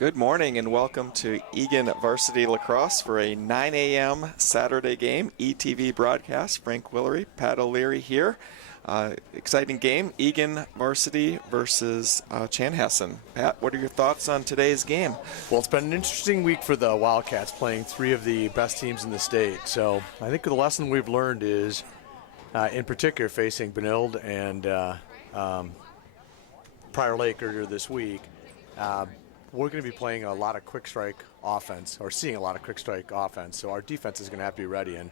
Good morning and welcome to Eagan Varsity Lacrosse for a 9 a.m. Saturday game, ETV broadcast. Frank Willery, Pat O'Leary here. Exciting game, Eagan Varsity versus Chanhassen. Pat, what are your thoughts on today's game? Well, it's been an interesting week for the Wildcats, playing three of the best teams in the state. So I think the lesson we've learned is, in particular, facing Benilde and Prior Lake earlier this week, we're going to be playing a lot of quick strike offense, or seeing a lot of quick strike offense. So our defense is going to have to be ready. And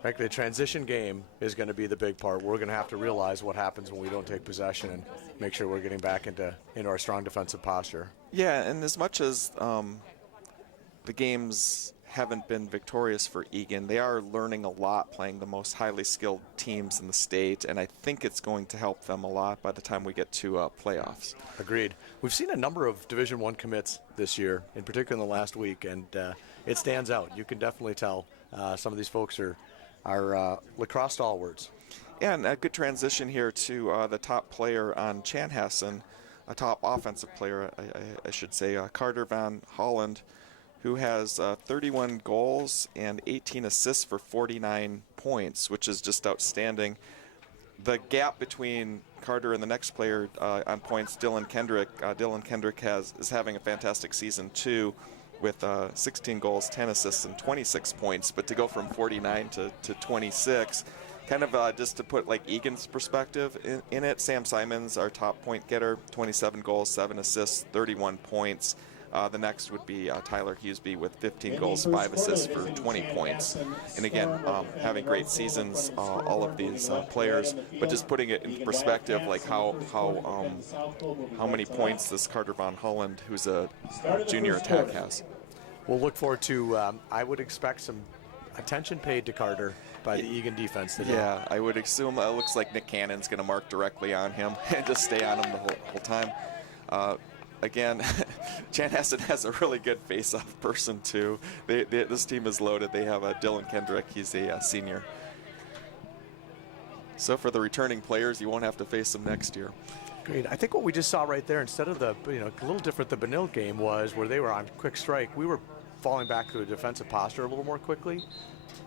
frankly, the transition game is going to be the big part. We're going to have to realize what happens when we don't take possession and make sure we're getting back into our strong defensive posture. Yeah, and as much as the games haven't been victorious for Eagan, they are learning a lot playing the most highly skilled teams in the state, and I think it's going to help them a lot by the time we get to playoffs. Agreed. We've seen a number of Division I commits this year, in particular in the last week, and it stands out. You can definitely tell some of these folks are lacrosse stalwarts. Yeah, and a good transition here to the top player on Chanhassen, a top offensive player, I should say, Carter Van Holland, who has 31 goals and 18 assists for 49 points, which is just outstanding. The gap between Carter and the next player on points, Dylan Kendrick. Dylan Kendrick is having a fantastic season too, with 16 goals, 10 assists, and 26 points. But to go from 49 to 26, kind of just to put like Eagan's perspective in it, Sam Simons, our top point getter, 27 goals, 7 assists, 31 points. The next would be Tyler Hughesby with 15 goals, 5 assists for 20 points. And again, having great seasons, all of these players, but just putting it in perspective, like how many points this Carter Van Holland, who's a junior attack, has. We'll look forward to, I would expect some attention paid to Carter by the Eagan defense today. Yeah, I would assume it looks like Nick Cannon's going to mark directly on him and just stay on him the whole time. Again, Chanhassen has a really good face-off person, too. This team is loaded. They have Dylan Kendrick. He's a senior. So for the returning players, you won't have to face them next year. Great. I think what we just saw right there, instead of a little different the Benilde game was where they were on quick strike, we were falling back to a defensive posture a little more quickly,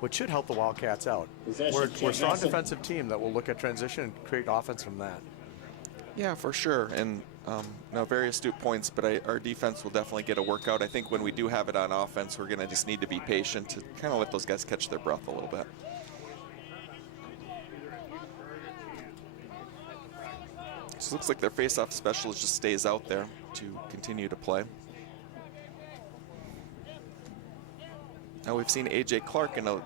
which should help the Wildcats out. We're a strong defensive team that will look at transition and create offense from that. Yeah, for sure. And very astute points, but our defense will definitely get a workout. I think when we do have it on offense, we're going to just need to be patient to kind of let those guys catch their breath a little bit. So it looks like their face-off specialist just stays out there to continue to play. Now we've seen A.J. Clark in a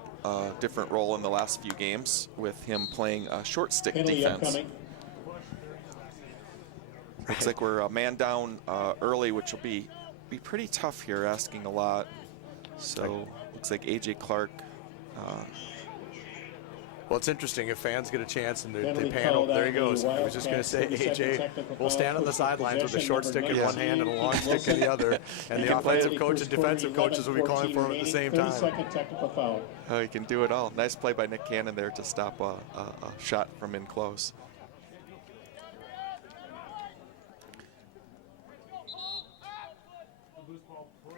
different role in the last few games, with him playing short stick defense. Looks like we're a man down early, which will be pretty tough here, asking a lot. So looks like A.J. Clark. Well, it's interesting. If fans get a chance and they panel, there he goes. I was just going to say, A.J. will stand on the sidelines with a short stick in one hand and a long stick in the other, and the offensive coach and defensive coaches will be calling for him at the same time. Oh, he can do it all. Nice play by Nick Cannon there to stop a shot from in close.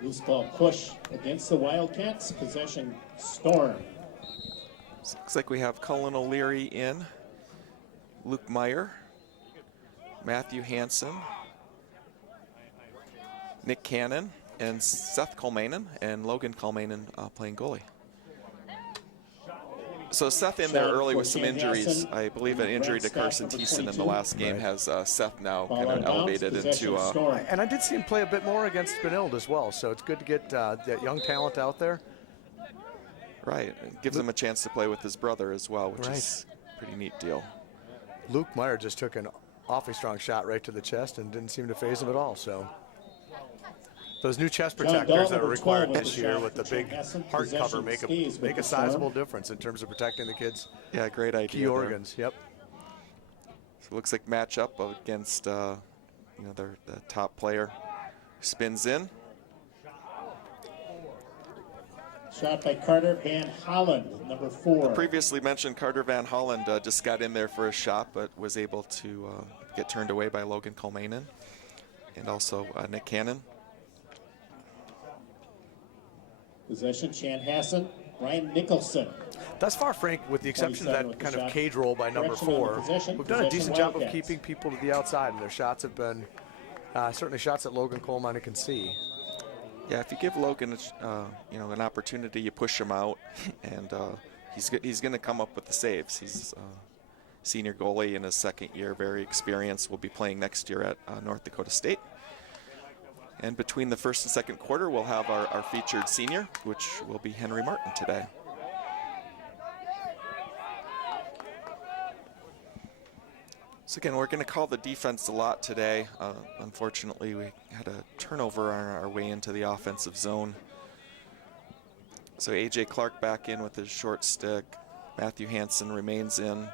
Loose ball push against the Wildcats. Possession Storm. Looks like we have Cullen O'Leary in, Luke Meyer, Matthew Hansen, Nick Cannon, and Seth Colmanen, and Logan Colmanen playing goalie. So Seth in there early with some injuries. I believe an injury to Carson Thiessen in the last game has Seth now kind of elevated into and I did see him play a bit more against Benilde as well, so it's good to get that young talent out there. Right. It gives him a chance to play with his brother as well, which is a pretty neat deal. Luke Meyer just took an awfully strong shot right to the chest and didn't seem to faze him at all. So those new chest protectors that are required this year with the big heart cover make a sizable difference in terms of protecting the kids. Yeah, great idea. Key organs. Yep. So it looks like matchup against the top player. Spins in. Shot by Carter Van Holland, number 4. The previously mentioned Carter Van Holland just got in there for a shot, but was able to get turned away by Logan Colmanen and also Nick Cannon. Possession, Chanhassen, Brian Nicholson. Thus far, Frank, with the exception of 27 that with the kind of shot. cage roll by number Correction on the 4, possession. we've done a Possession decent job of Wildcats. keeping people to the outside, and their shots have been certainly shots that Logan Coleman can see. Yeah, if you give Logan, an opportunity, you push him out, and he's going to come up with the saves. He's senior goalie in his second year, very experienced. Will be playing next year at North Dakota State. And between the first and second quarter, we'll have our featured senior, which will be Henry Martin today. So again, we're going to call the defense a lot today. Unfortunately, we had a turnover on our way into the offensive zone. So A.J. Clark back in with his short stick. Matthew Hansen remains in.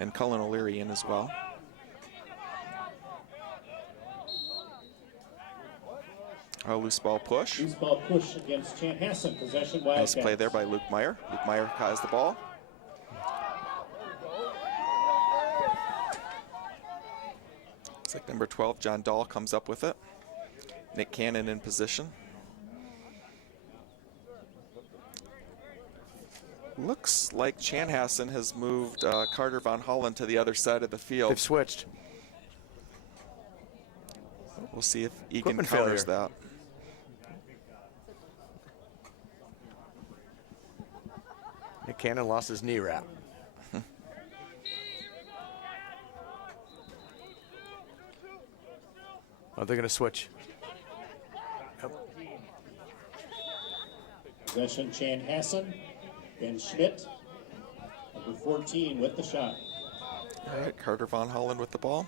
And Cullen O'Leary in as well. A loose ball push. Loose ball push against Chanhassen. Possession Wildcats. Nice play there by Luke Meyer. Luke Meyer has the ball. It's like number 12, John Dahl, comes up with it. Nick Cannon in position. Looks like Chanhassen has moved Carter Von Holland to the other side of the field. They've switched. We'll see if Eagan Equipment counters failure. that. Nick Cannon lost his knee wrap. Oh, they're going to switch. Yep. Possession, Chanhassen. Ben Schmidt, number 14, with the shot. All right, Carter Von Holland with the ball.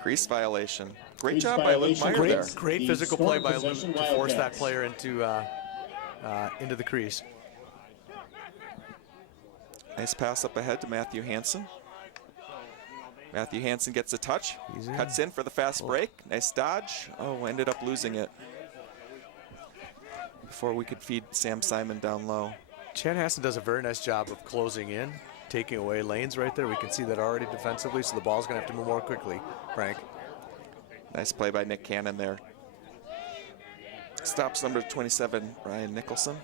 Crease violation. Great Crease job by Luke violation. Meyer there. Great The physical score play by Luke possession to force that Wildcats. player into the crease. Nice pass up ahead to Matthew Hansen. Matthew Hansen gets a touch, cuts in for the fast break. Nice dodge. Oh, ended up losing it before we could feed Sam Simon down low. Chanhassen does a very nice job of closing in, taking away lanes right there. We can see that already defensively, so the ball's going to have to move more quickly, Frank. Nice play by Nick Cannon there. Stops number 27, Ryan Nicholson.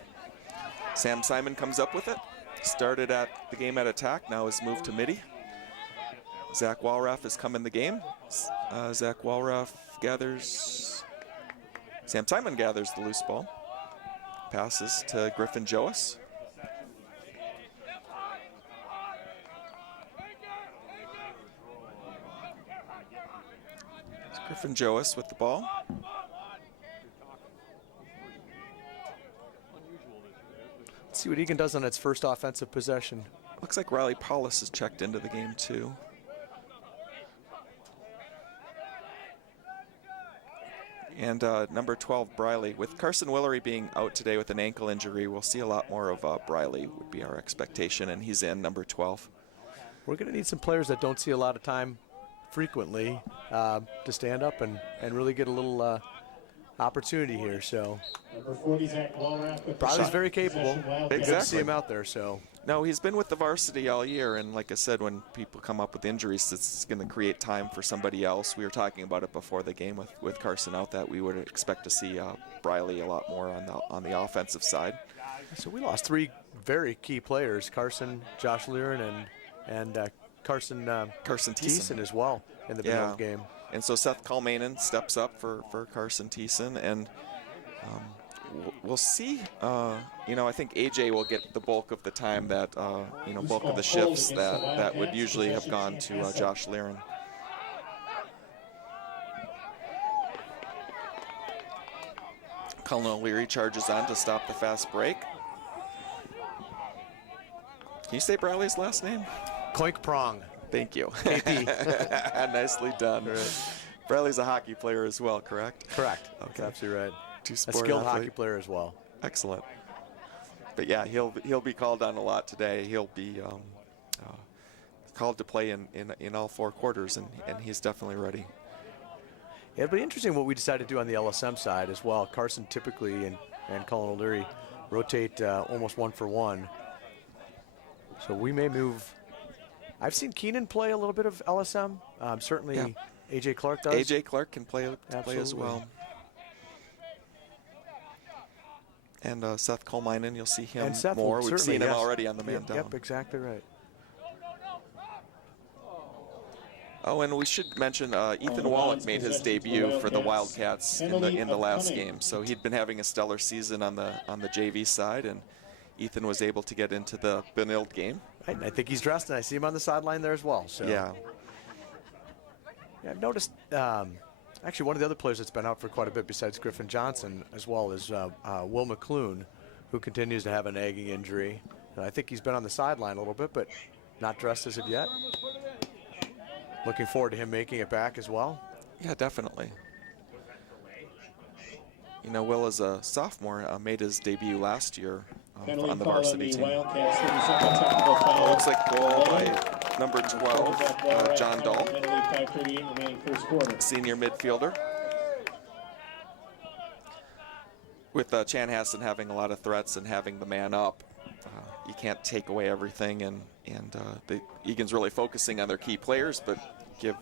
Sam Simon comes up with it. Started at the game at attack, now has moved to midi. Zach Walraff has come in the game. Zach Walraff gathers. Sam Simon gathers the loose ball. Passes to Griffin Joas. It's Griffin Joas with the ball. Let's see what Eagan does on its first offensive possession. Looks like Riley Paulus has checked into the game too. And number 12, Briley. With Carson Willery being out today with an ankle injury, we'll see a lot more of Briley, would be our expectation, and he's in, number 12. We're going to need some players that don't see a lot of time frequently to stand up and really get a little opportunity here. So Number 40, Zach Walraff with the Briley's shot. very capable. Possession Wildcats. Good to see Exactly. him out there. So No, he's been with the varsity all year, and like I said, when people come up with injuries, it's going to create time for somebody else. We were talking about it before the game with Carson out, that we would expect to see Briley a lot more on the offensive side. So we lost three very key players: Carson, Josh Learen, and Carson Thiessen as well in the middle of the game. And so Seth Kalmanen steps up for Carson Thiessen, and we'll see. I think AJ will get the bulk of the time that bulk of the shifts that would usually have gone to Josh Learen. Cullen O'Leary charges on to stop the fast break. Can you say Briley's last name? Clink Prong. Thank you. KP. Nicely done. Right. Briley's a hockey player as well, correct? Correct. That's Okay. absolutely right. A Two-sport skilled athlete. hockey player as well. Excellent. But yeah, he'll be called on a lot today. He'll be called to play in all four quarters, and he's definitely ready. Yeah, it'll be interesting what we decide to do on the LSM side as well. Carson typically and Cullen O'Leary rotate almost 1 for 1. So we may move. I've seen Keenan play a little bit of LSM. Certainly Yeah. A.J. Clark does. A.J. Clark can play as Absolutely. well. And Seth Colminen, you'll see him And Seth more. will We've seen certainly, him yes. already on the man down. Yep, exactly right. Oh, and we should mention Ethan the Wallach balance made his possession to the debut for the Wildcats. Wildcats in Penalty the of last Cunning. game. So he'd been having a stellar season on the JV side, and Ethan was able to get into the Benilde game. Right, and I think he's dressed, and I see him on the sideline there as well. So Yeah. I've noticed. Actually, one of the other players that's been out for quite a bit besides Griffin Johnson as well is Will McClune, who continues to have a nagging injury. And I think he's been on the sideline a little bit, but not dressed as of yet. Looking forward to him making it back as well. Yeah, definitely. You know, Will is a sophomore, made his debut last year Penalty on the call varsity the team. Wildcats, 30-second technical foul. Looks like goal by number 12, John Dahl, Penalty, 5:38 remaining first quarter. senior midfielder. With Chanhassen having a lot of threats and having the man up, you can't take away everything, and the Eagan's really focusing on their key players, but give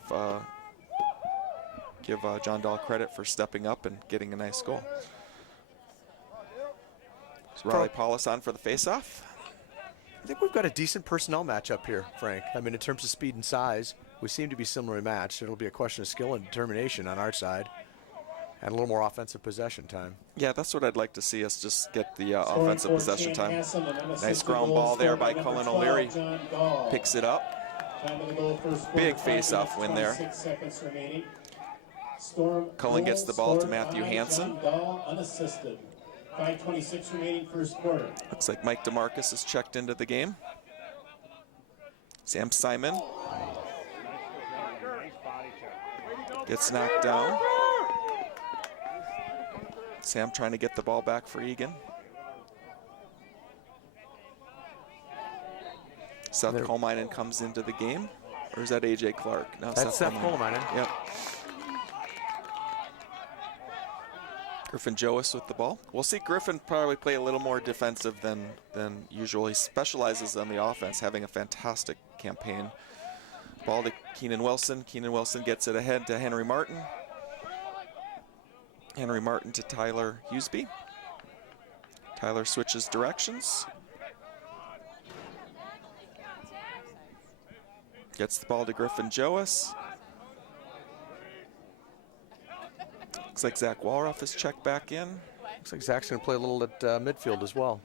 John Dahl credit for stepping up and getting a nice goal. So Riley Paulus on for the faceoff. I think we've got a decent personnel matchup here, Frank. I mean, in terms of speed and size, we seem to be similarly matched. It'll be a question of skill and determination on our side, and a little more offensive possession time. Yeah, that's what I'd like to see us just get the Scoring offensive for possession time. Chanhassen, an unassisted Nice ground goal ball there scored by number Cullen 12, O'Leary. John Dahl. Picks it up. Time of the goal, first quarter, Big 5 face-off minutes, win there. 26 seconds remaining. Storm Cullen gets the ball to scored Matthew by Hansen. John Dahl, unassisted. 5:26 remaining first quarter. Looks like Mike DeMarcus is checked into the game. Sam Simon gets knocked down. Sam trying to get the ball back for Eagan. Seth Colminen comes into the game. Or is that A.J. Clark? No, That's Seth Colminen. Yep. Griffin Joas with the ball. We'll see Griffin probably play a little more defensive than usual. He specializes on the offense, having a fantastic campaign. Ball to Keenan Wilson. Keenan Wilson gets it ahead to Henry Martin. Henry Martin to Tyler Hughesby. Tyler switches directions. Gets the ball to Griffin Joas. Looks like Zach Walruff is checked back in. Looks like Zach's going to play a little at midfield as well.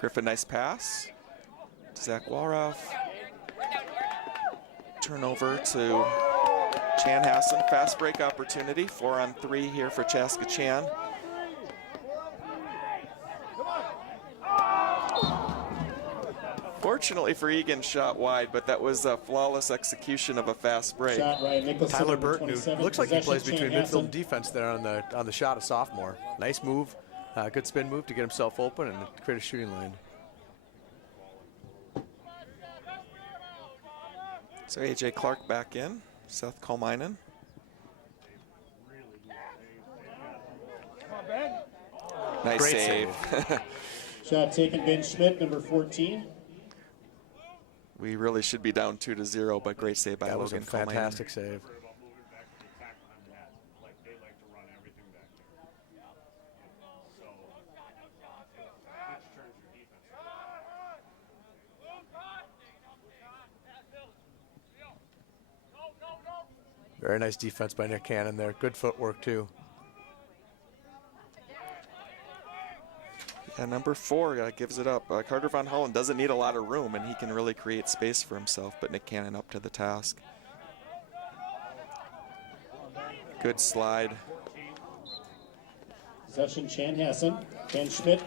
Griffin, nice pass to Zach Walruff. Turnover to Chanhassen. Fast break opportunity. 4-on-3 here for Chaska Chan. Fortunately for Eagan, shot wide, but that was a flawless execution of a fast break. Shot Ryan Nicholson, Tyler number Burton, who 27, looks like he plays possession, between midfield and Chanhassen. defense there on the shot, a sophomore. Nice move, good spin move to get himself open and create a shooting lane. So A.J. Clark back in. Seth Colminen. Nice Great save. Shot taken, Ben Schmidt, number 14. We really should be down 2-0, but great save by That was a Logan Colminen. fantastic save. Very nice defense by Nick Cannon there. Good footwork too. Yeah, number 4 gives it up. Carter Von Holland doesn't need a lot of room, and he can really create space for himself, but Nick Cannon up to the task. Good slide. Possession, Chanhassen. Ben Schmidt,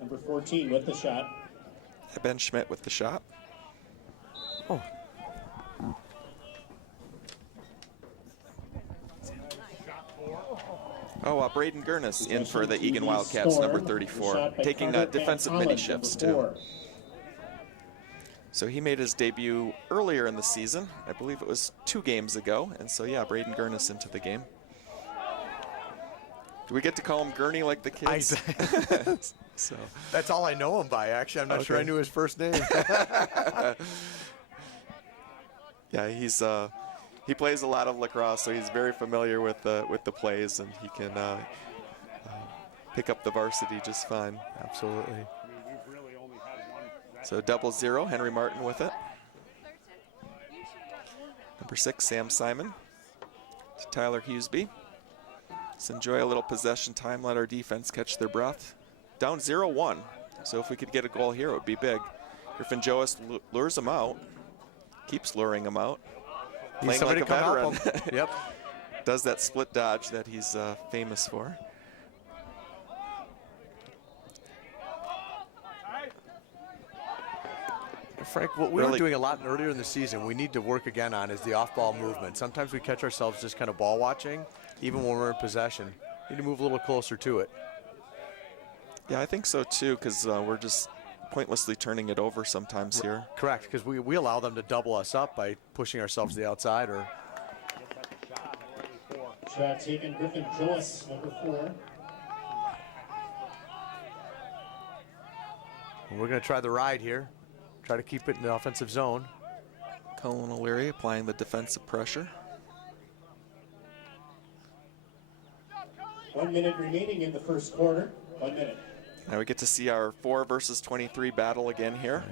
number 14, with the shot. Ben Schmidt with the shot. Oh, Oh, Braden Gurnis in for the Eagan Wildcats, number 34, taking defensive mini shifts too. So he made his debut earlier in the season. I believe it was 2 games ago. And so, yeah, Braden Gurnis into the game. Do we get to call him Gurney like the kids? So That's all I know him by, actually. I'm not sure I knew his first name. yeah, he plays a lot of lacrosse, so he's very familiar with the plays, and he can pick up the varsity just fine. Absolutely. So 0-0, Henry Martin with it. Number 6, Sam Simon to Tyler Hughesby. Let's enjoy a little possession time, let our defense catch their breath. Down 0-1, so if we could get a goal here, it would be big. Griffin Joas lures him out, keeps luring him out. Playing like a veteran. Yep. Does that split dodge that he's famous for. Frank, what we were doing a lot earlier in the season, we need to work again on is the off-ball movement. Sometimes we catch ourselves just kind of ball watching, even when we're in possession. We need to move a little closer to it. Yeah, I think so too, because we're just pointlessly turning it over sometimes here. Correct, because we allow them to double us up by pushing ourselves to the outside. Or shot taken, Griffin Joyce, number 4. And we're going to try the ride here. Try to keep it in the offensive zone. Colin O'Leary applying the defensive pressure. 1 minute remaining in the first quarter. 1 minute. Now we get to see our 4 versus 23 battle again here.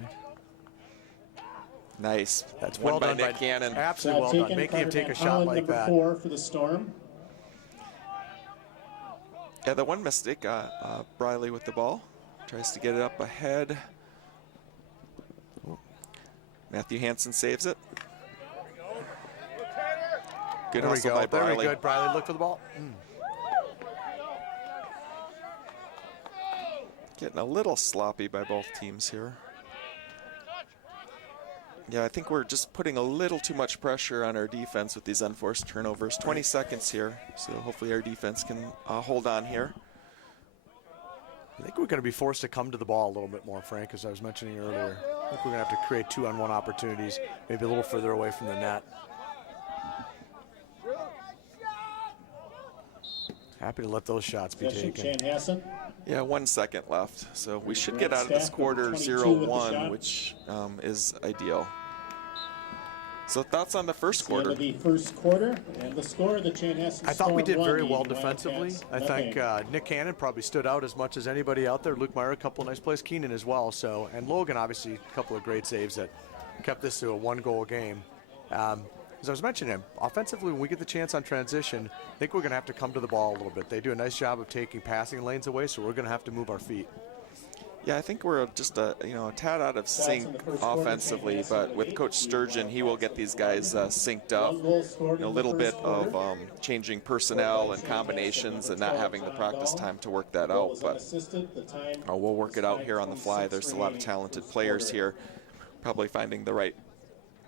Nice. That's well done by Nick Cannon. Absolutely well done. Making him take a shot like that. Number 4 for the Storm. Yeah, the one mistake, Briley with the ball. Tries to get it up ahead. Matthew Hansen saves it. Good hustle by Briley. Very good, Briley. Look for the ball. Getting a little sloppy by both teams here. Yeah, I think we're just putting a little too much pressure on our defense with these unforced turnovers. 20 seconds here, so hopefully our defense can hold on here. I think we're going to be forced to come to the ball a little bit more, Frank, as I was mentioning earlier. I think we're going to have to create 2-on-1 opportunities, maybe a little further away from the net. Happy to let those shots be taken. Chanhassen. Yeah, 1 second left. So we should get out of this quarter 0-1, which is ideal. So thoughts on the first quarter? The first quarter and the score, the Chanhassen. I thought we did very well defensively. I think Nick Cannon probably stood out as much as anybody out there. Luke Meyer, a couple of nice plays. Keenan as well. So, and Logan, obviously, a couple of great saves that kept this to a 1-goal game. As I was mentioning, offensively, when we get the chance on transition, I think we're going to have to come to the ball a little bit. They do a nice job of taking passing lanes away, so we're going to have to move our feet. Yeah, I think we're just a tad out of sync offensively, but with Coach Sturgeon, he will get these guys synced up. A little bit of changing personnel and combinations and not having the practice time to work that out, but we'll work it out here on the fly. There's a lot of talented players here, probably finding the right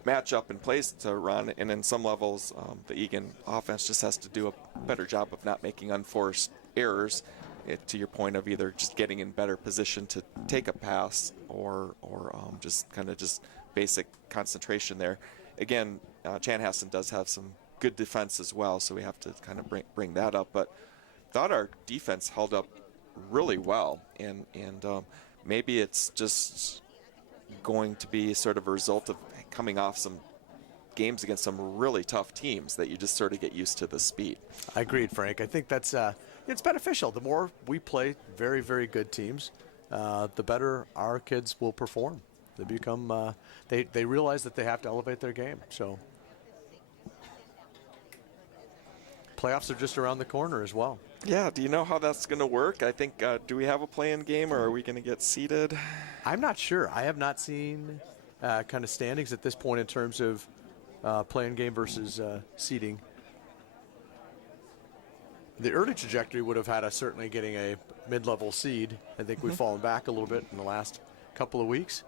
matchup and place to run, and in some levels, the Eagan offense just has to do a better job of not making unforced errors. To your point of either just getting in better position to take a pass or just kind of just basic concentration there. Again, Chanhassen does have some good defense as well, so we have to kind of bring that up. But thought our defense held up really well, and maybe it's just going to be sort of a result of coming off some games against some really tough teams that you just sort of get used to the speed. I agreed, Frank. I think that's it's beneficial. The more we play very, very good teams, the better our kids will perform. They become they realize that they have to elevate their game. So playoffs are just around the corner as well. Yeah, do you know how that's going to work? I think, do we have a play-in game, or are we going to get seeded? I'm not sure. I have not seen kind of standings at this point in terms of play-in game versus seeding. The early trajectory would have had us certainly getting a mid-level seed. I think we've fallen back a little bit in the last couple of weeks.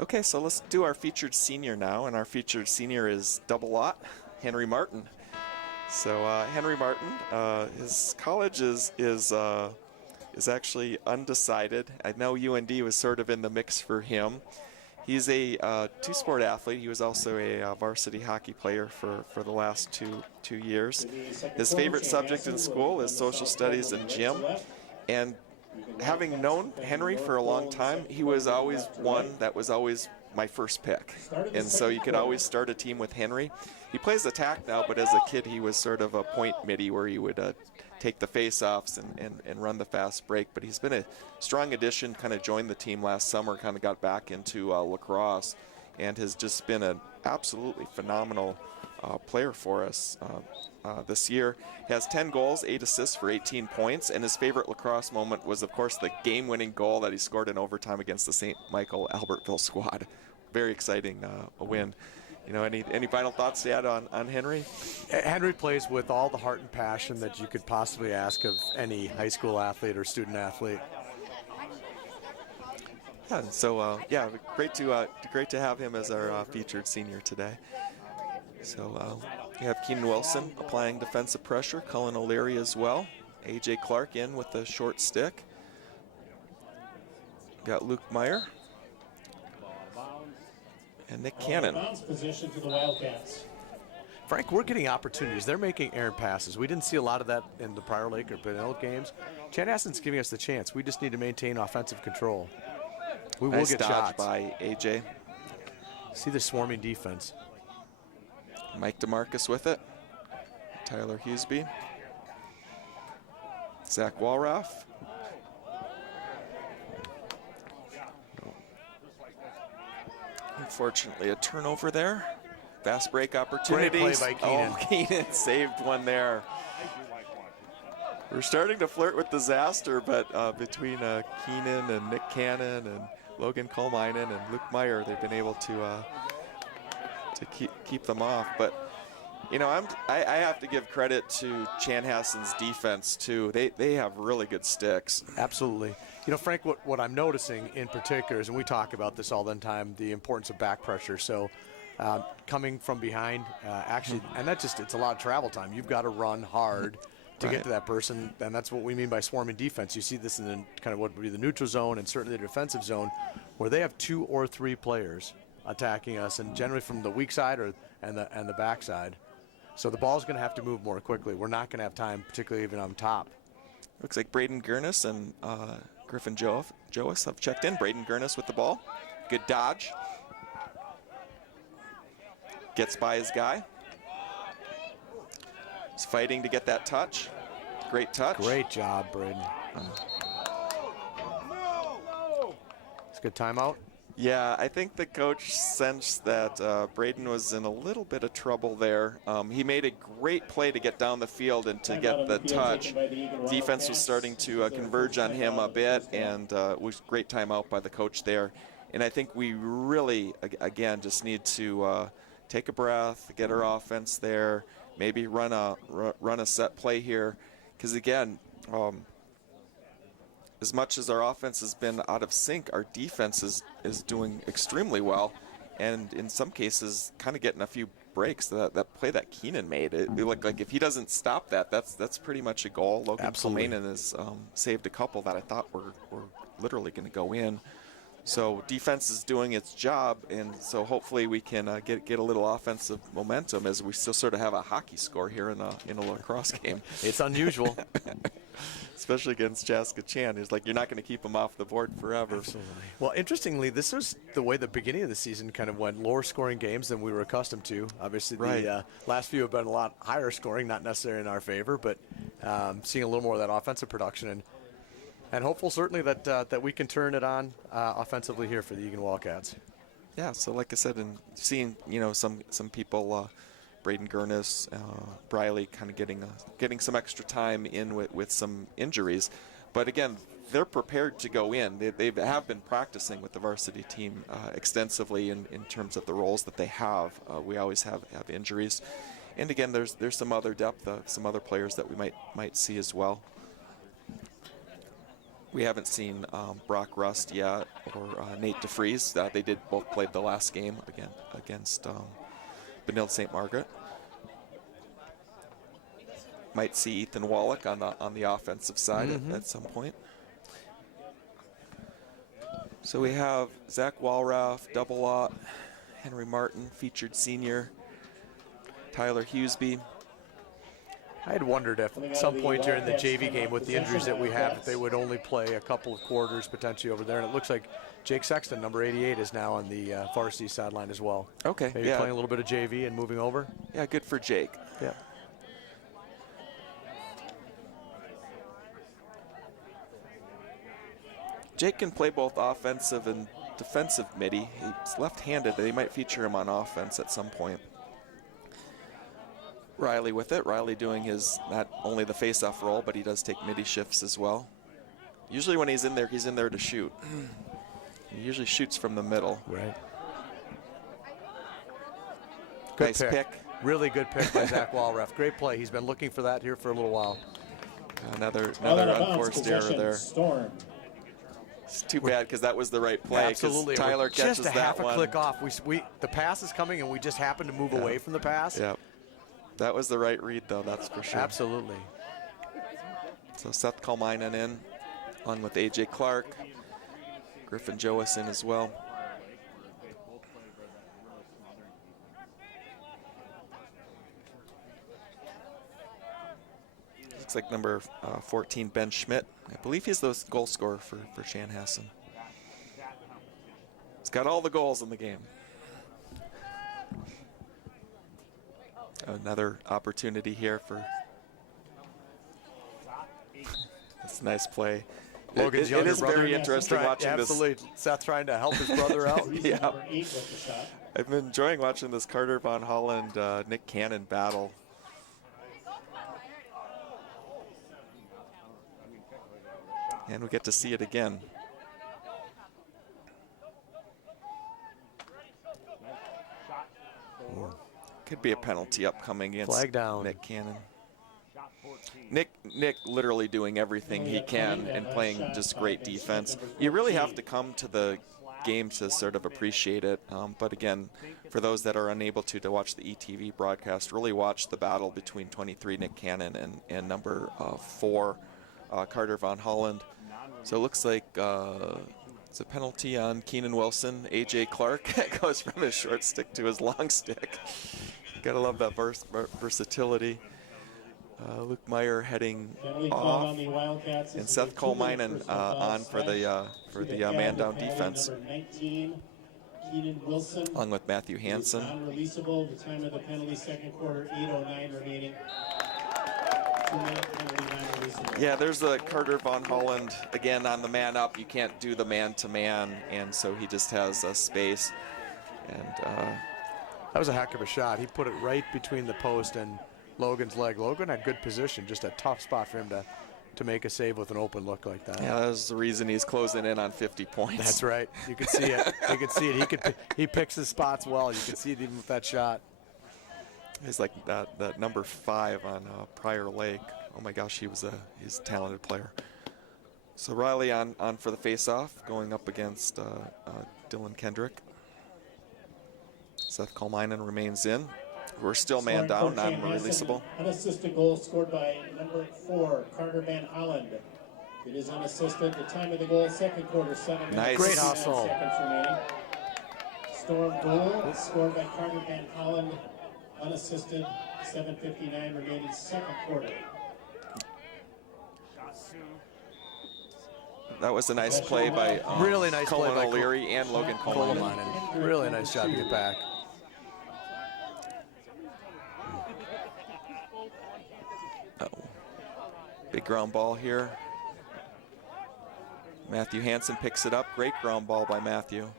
Okay, so let's do our featured senior now, and our featured senior is double-aught, Henry Martin. So Henry Martin, his college is actually undecided. I know UND was sort of in the mix for him. He's a two-sport athlete. He was also a varsity hockey player for the last two years. His favorite subject in school is social studies and gym. And having known Henry for a long time, he was always one that was always my first pick. And so you could always start a team with Henry. He plays attack now, but as a kid he was sort of a point midi where he would take the face-offs and run the fast break. But he's been a strong addition, kind of joined the team last summer, kind of got back into lacrosse, and has just been an absolutely phenomenal player for us this year. He has 10 goals, 8 assists for 18 points, and his favorite lacrosse moment was, of course, the game-winning goal that he scored in overtime against the St. Michael Albertville squad. Very exciting win. You know, any final thoughts to add on Henry? Henry plays with all the heart and passion that you could possibly ask of any high school athlete or student athlete. Yeah, so great to have him as our featured senior today. So you have Keenan Wilson applying defensive pressure, Cullen O'Leary as well. A.J. Clark in with the short stick. Got Luke Meyer. And Nick Cannon. Position to the Wildcats. Frank, we're getting opportunities. They're making errant passes. We didn't see a lot of that in the Prior Lake or Benilde games. Chanhassen's giving us the chance. We just need to maintain offensive control. We will get shots. By A.J. See the swarming defense. Mike DeMarcus with it. Tyler Hughesby. Zach Walraff. Unfortunately, a turnover there. Fast break opportunities. Great play by Keenan. Oh, Keenan saved one there. We're starting to flirt with disaster, but between Keenan and Nick Cannon and Logan Colminen and Luke Meyer, they've been able to keep them off. But you know, I have to give credit to Chanhassen's defense too. They have really good sticks. Absolutely. You know, Frank, what I'm noticing in particular is, and we talk about this all the time, the importance of back pressure. So coming from behind, actually, and it's a lot of travel time. You've got to run hard to get to that person, and that's what we mean by swarming defense. You see this in the, kind of what would be the neutral zone and certainly the defensive zone, where they have 2 or 3 players attacking us, and generally from the weak side and the back side. So the ball's going to have to move more quickly. We're not going to have time, particularly even on top. Looks like Braden Gurnis and Griffin Joas have checked in. Braden Gurnis with the ball. Good dodge. Gets by his guy. He's fighting to get that touch. Great touch. Great job, Braden. It's a good timeout. Yeah, I think the coach sensed that Braden was in a little bit of trouble there. He made a great play to get down the field and to get the touch. Defense was starting to converge on him a bit, and it was a great timeout by the coach there. And I think we really, again, just need to take a breath, get our offense there, maybe run a set play here. Because, again, as much as our offense has been out of sync, our defense is doing extremely well, and in some cases kind of getting a few breaks. That play that Keenan made, it looked like if he doesn't stop that's pretty much a goal. Logan Colmanen has saved a couple that I thought were literally going to go in. So defense is doing its job, and so hopefully we can get a little offensive momentum as we still sort of have a hockey score here in a lacrosse game. It's unusual. Especially against Jessica Chan. He's like, you're not going to keep him off the board forever. Absolutely. Well, interestingly, this was the way the beginning of the season kind of went, lower scoring games than we were accustomed to. Obviously, the last few have been a lot higher scoring, not necessarily in our favor, but seeing a little more of that offensive production, and hopeful certainly that we can turn it on offensively here for the Eagan Wildcats. Yeah, so like I said, and seeing some people, Braden Gurnis, Briley kind of getting some extra time in with some injuries. But again, they're prepared to go in. They have been practicing with the varsity team extensively in terms of the roles that they have. We always have injuries. And again, there's some other depth, some other players that we might see as well. We haven't seen Brock Rust yet or Nate DeFries. They did both played the last game against Benilde St. Margaret. Might see Ethan Wallach on the offensive side at some point. So we have Zach Walraff, double lot, Henry Martin, featured senior, Tyler Hughesby. I had wondered if at some point during the JV game with the injuries that we have, if they would only play a couple of quarters potentially over there. And it looks like Jake Sexton, number 88, is now on the varsity sideline as well. Okay, Maybe playing a little bit of JV and moving over. Yeah, good for Jake. Yeah. Jake can play both offensive and defensive midi. He's left-handed. They might feature him on offense at some point. Riley with it. Riley doing his not only the face-off role, but he does take midi shifts as well. Usually when he's in there to shoot. He usually shoots from the middle. Right. Good Nice pick. Really good pick by Zach Walraff. Great play. He's been looking for that here for a little while. Another unforced error there. Storm. It's too bad because that was the right play. Absolutely. Tyler catches just a that half one. a click off. The pass is coming, and we just happened to move away from the pass. Yeah. That was the right read, though, that's for sure. Absolutely. So Seth Kalmainen in, along with A.J. Clark. Griffin Joas in as well. Looks like number 14, Ben Schmidt. I believe he's the goal scorer for Chanhassen. He's got all the goals in the game. Another opportunity here for that's a nice play. Logan's it is very interesting watching absolutely. this. Seth trying to help his brother out. Yeah. I've been enjoying watching this Carter Von Holland, Nick Cannon battle. And we get to see it again. Could be a penalty upcoming against Flag down. Nick Cannon. Nick literally doing everything he can and playing just great defense. You really have to come to the game to sort of appreciate it. But again, for those that are unable to watch the ETV broadcast, really watch the battle between 23 Nick Cannon and number 4 Carter Von Holland. So it looks like it's a penalty on Keenan Wilson. A.J. Clark goes from his short stick to his long stick. Gotta love that versatility. Luke Meyer heading off, and Seth Kalmainen on for the man down defense, along with Matthew Hansen. Non-releasable. The time of the penalty, second quarter, 8:09 remaining. 2-minute penalty, non-releasable. Yeah, there's a Carter Von Holland again on the man up. You can't do the man-to-man, and so he just has a space. And that was a heck of a shot. He put it right between the post and Logan's leg. Logan had good position, just a tough spot for him to make a save with an open look like that. Yeah, that's the reason he's closing in on 50 points. That's right. You can see it. You can see it. He picks his spots well. You can see it even with that shot. He's like that number 5 on Prior Lake. Oh my gosh, he's a talented player. So Riley on for the face-off, going up against Dylan Kendrick. Seth Kalmainen remains in. We're still man down, non-releasable. Unassisted goal scored by number 4, Carter Van Holland. It is unassisted. The time of the goal, second quarter, 7 minutes. Nice. Great hustle. Seconds remaining. Storm goal scored by Carter Van Holland. Unassisted. 7:59 remaining, second quarter. That was a nice play by really nice Colin play by O'Leary and Logan Coleman. Really nice job to get back. Big ground ball here. Matthew Hansen picks it up. Great ground ball by Matthew.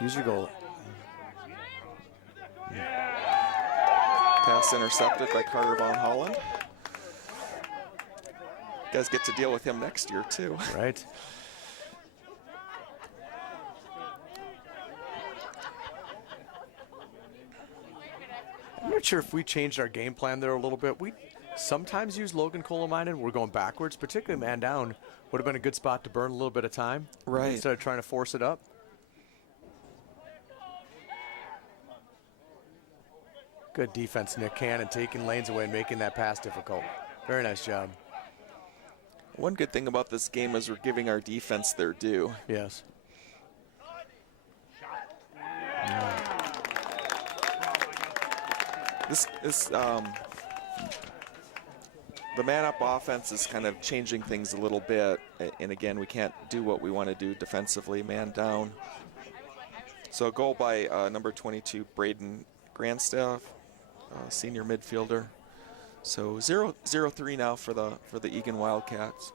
Use your goal. Pass intercepted by Carter Von Holland. You guys get to deal with him next year too. Right. I'm not sure if we changed our game plan there a little bit. We sometimes use Logan Kolamainen. We're going backwards, particularly man down. Would have been a good spot to burn a little bit of time. Right. Instead of trying to force it up. Good defense, Nick Cannon, taking lanes away and making that pass difficult. Very nice job. One good thing about this game is we're giving our defense their due. Yes. The man-up offense is kind of changing things a little bit, and again, we can't do what we want to do defensively, man down. So a goal by number 22, Braden Grandstaff, senior midfielder. So 0-3 now for the Eagan Wildcats.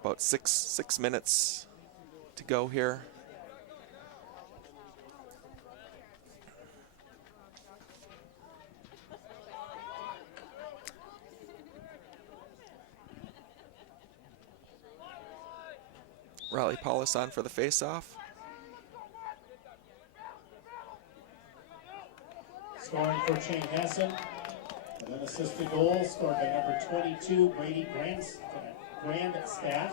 About six minutes to go here. Riley Paulus on for the face-off. Scoring for Chanhassen. An unassisted goal scored by number 22, Brady Grandstaff.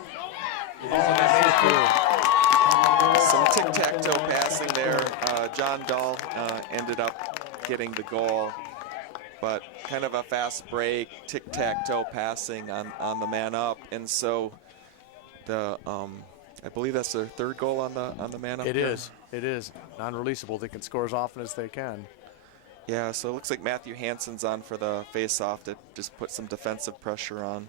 Some tic-tac-toe passing there. John Dahl ended up getting the goal, but kind of a fast break, tic-tac-toe passing on the man up, and so the I believe that's their third goal on the man up. It is non-releasable. They can score as often as they can. Yeah, so it looks like Matthew Hansen's on for the face-off to just put some defensive pressure on.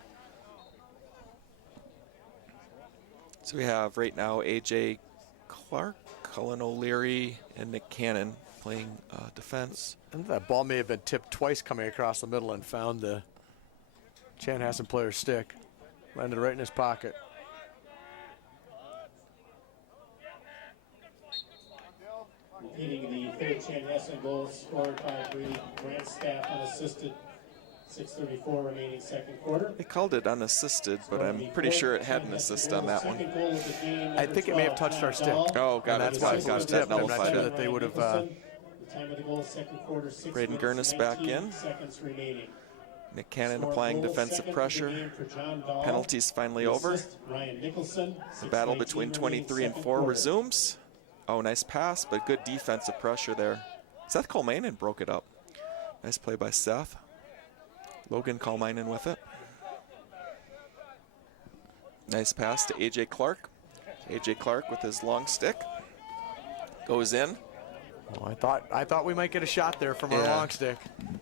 So we have right now A.J. Clark, Cullen O'Leary, and Nick Cannon playing defense. And that ball may have been tipped twice coming across the middle and found the Chanhassen player's stick. Landed right in his pocket. Repeating the third Chanhassen goal scored by Brady Grandstaff unassisted. 6:34 remaining second quarter. They called it unassisted, but I'm pretty sure it had an assist on that one. I think it may have touched our stick. Oh, got it. That's why it got that tipped. I'm not nullified sure it. that they would have. Braden Gurnis back in. Nick Cannon applying defensive pressure. Penalties finally over. The battle between 23 and 4 resumes. Oh, nice pass, but good defensive pressure there. Seth Colmanen broke it up. Nice play by Seth. Logan Colmanen with it. Nice pass to A.J. Clark. A.J. Clark with his long stick. Goes in. Oh, I thought we might get a shot there from our long stick.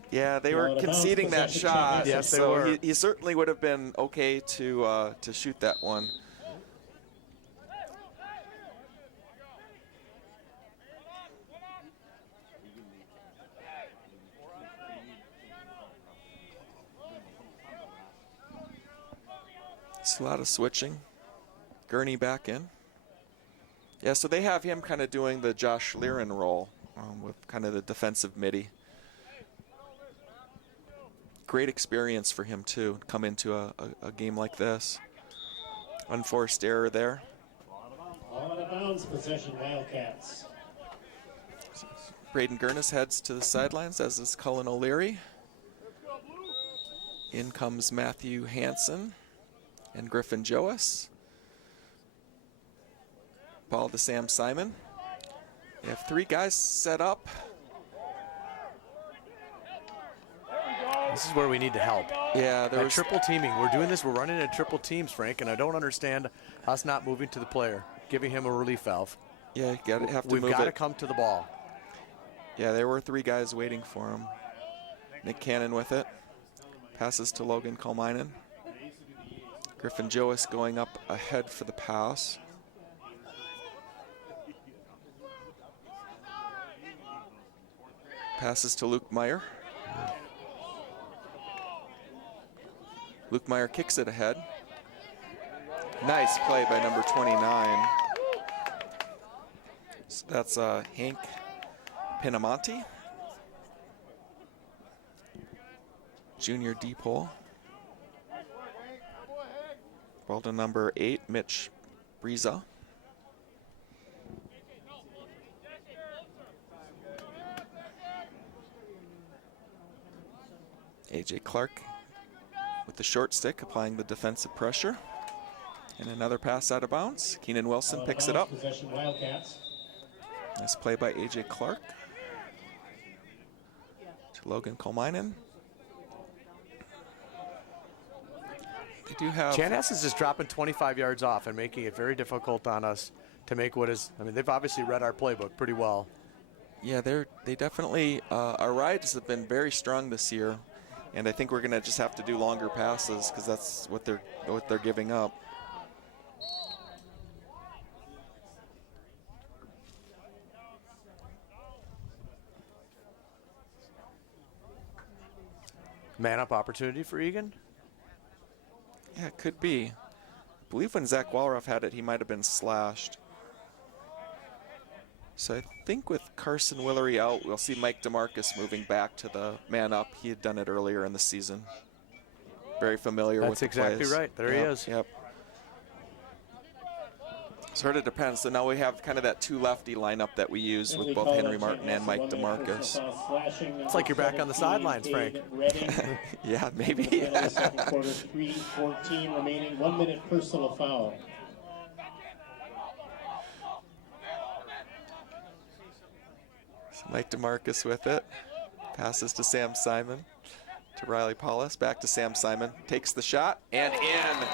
Yeah, they were conceding that shot. Yes, they so were. He certainly would have been okay to shoot that one. It's a lot of switching. Gurney back in. Yeah, so they have him kind of doing the Josh Liren role with kind of the defensive midi. Great experience for him, too, come into a game like this. Unforced error there. Out of bounds, possession Wildcats. Braden Gurnis heads to the sidelines, as is Cullen O'Leary. In comes Matthew Hansen and Griffin Joas. Ball to Sam Simon. They have 3 guys set up. This is where we need to help. Yeah, there was triple teaming. We're doing this. We're running in triple teams, Frank, and I don't understand us not moving to the player, giving him a relief valve. Yeah, you have to move it. We've got to come to the ball. Yeah, there were 3 guys waiting for him. Nick Cannon with it. Passes to Logan Colmanen. Griffin Joas going up ahead for the pass. Passes to Luke Meyer. Luke Meyer kicks it ahead. Nice play by number 29. So that's Hank Pinamonti. Junior D-pole. Ball to number 8, Mitch Briza. A.J. Clark with the short stick, applying the defensive pressure. And another pass out of bounds. Keenan Wilson picks it up. Nice play by A.J. Clark. To Logan Colmanen. They do have... Chanhassen's just dropping 25 yards off and making it very difficult on us to make what is... I mean, they've obviously read our playbook pretty well. Yeah, they definitely, our rides have been very strong this year, and I think we're going to just have to do longer passes because that's what they're giving up. Man-up opportunity for Eagan? Yeah, it could be. I believe when Zach Walruff had it, he might have been slashed. So I think with Carson Willery out, we'll see Mike DeMarcus moving back to the man-up. He had done it earlier in the season. Very familiar with the plays. That's exactly right. There he is. Yep. Sort of depends. So now we have kind of that two lefty lineup that we use with both Henry Martin and Mike DeMarcus. It's like you're back on the sidelines, Frank. Yeah, maybe. Second quarter, 3:14 remaining, 1 minute personal foul. So Mike DeMarcus with it. Passes to Sam Simon. To Riley Paulus. Back to Sam Simon. Takes the shot and in.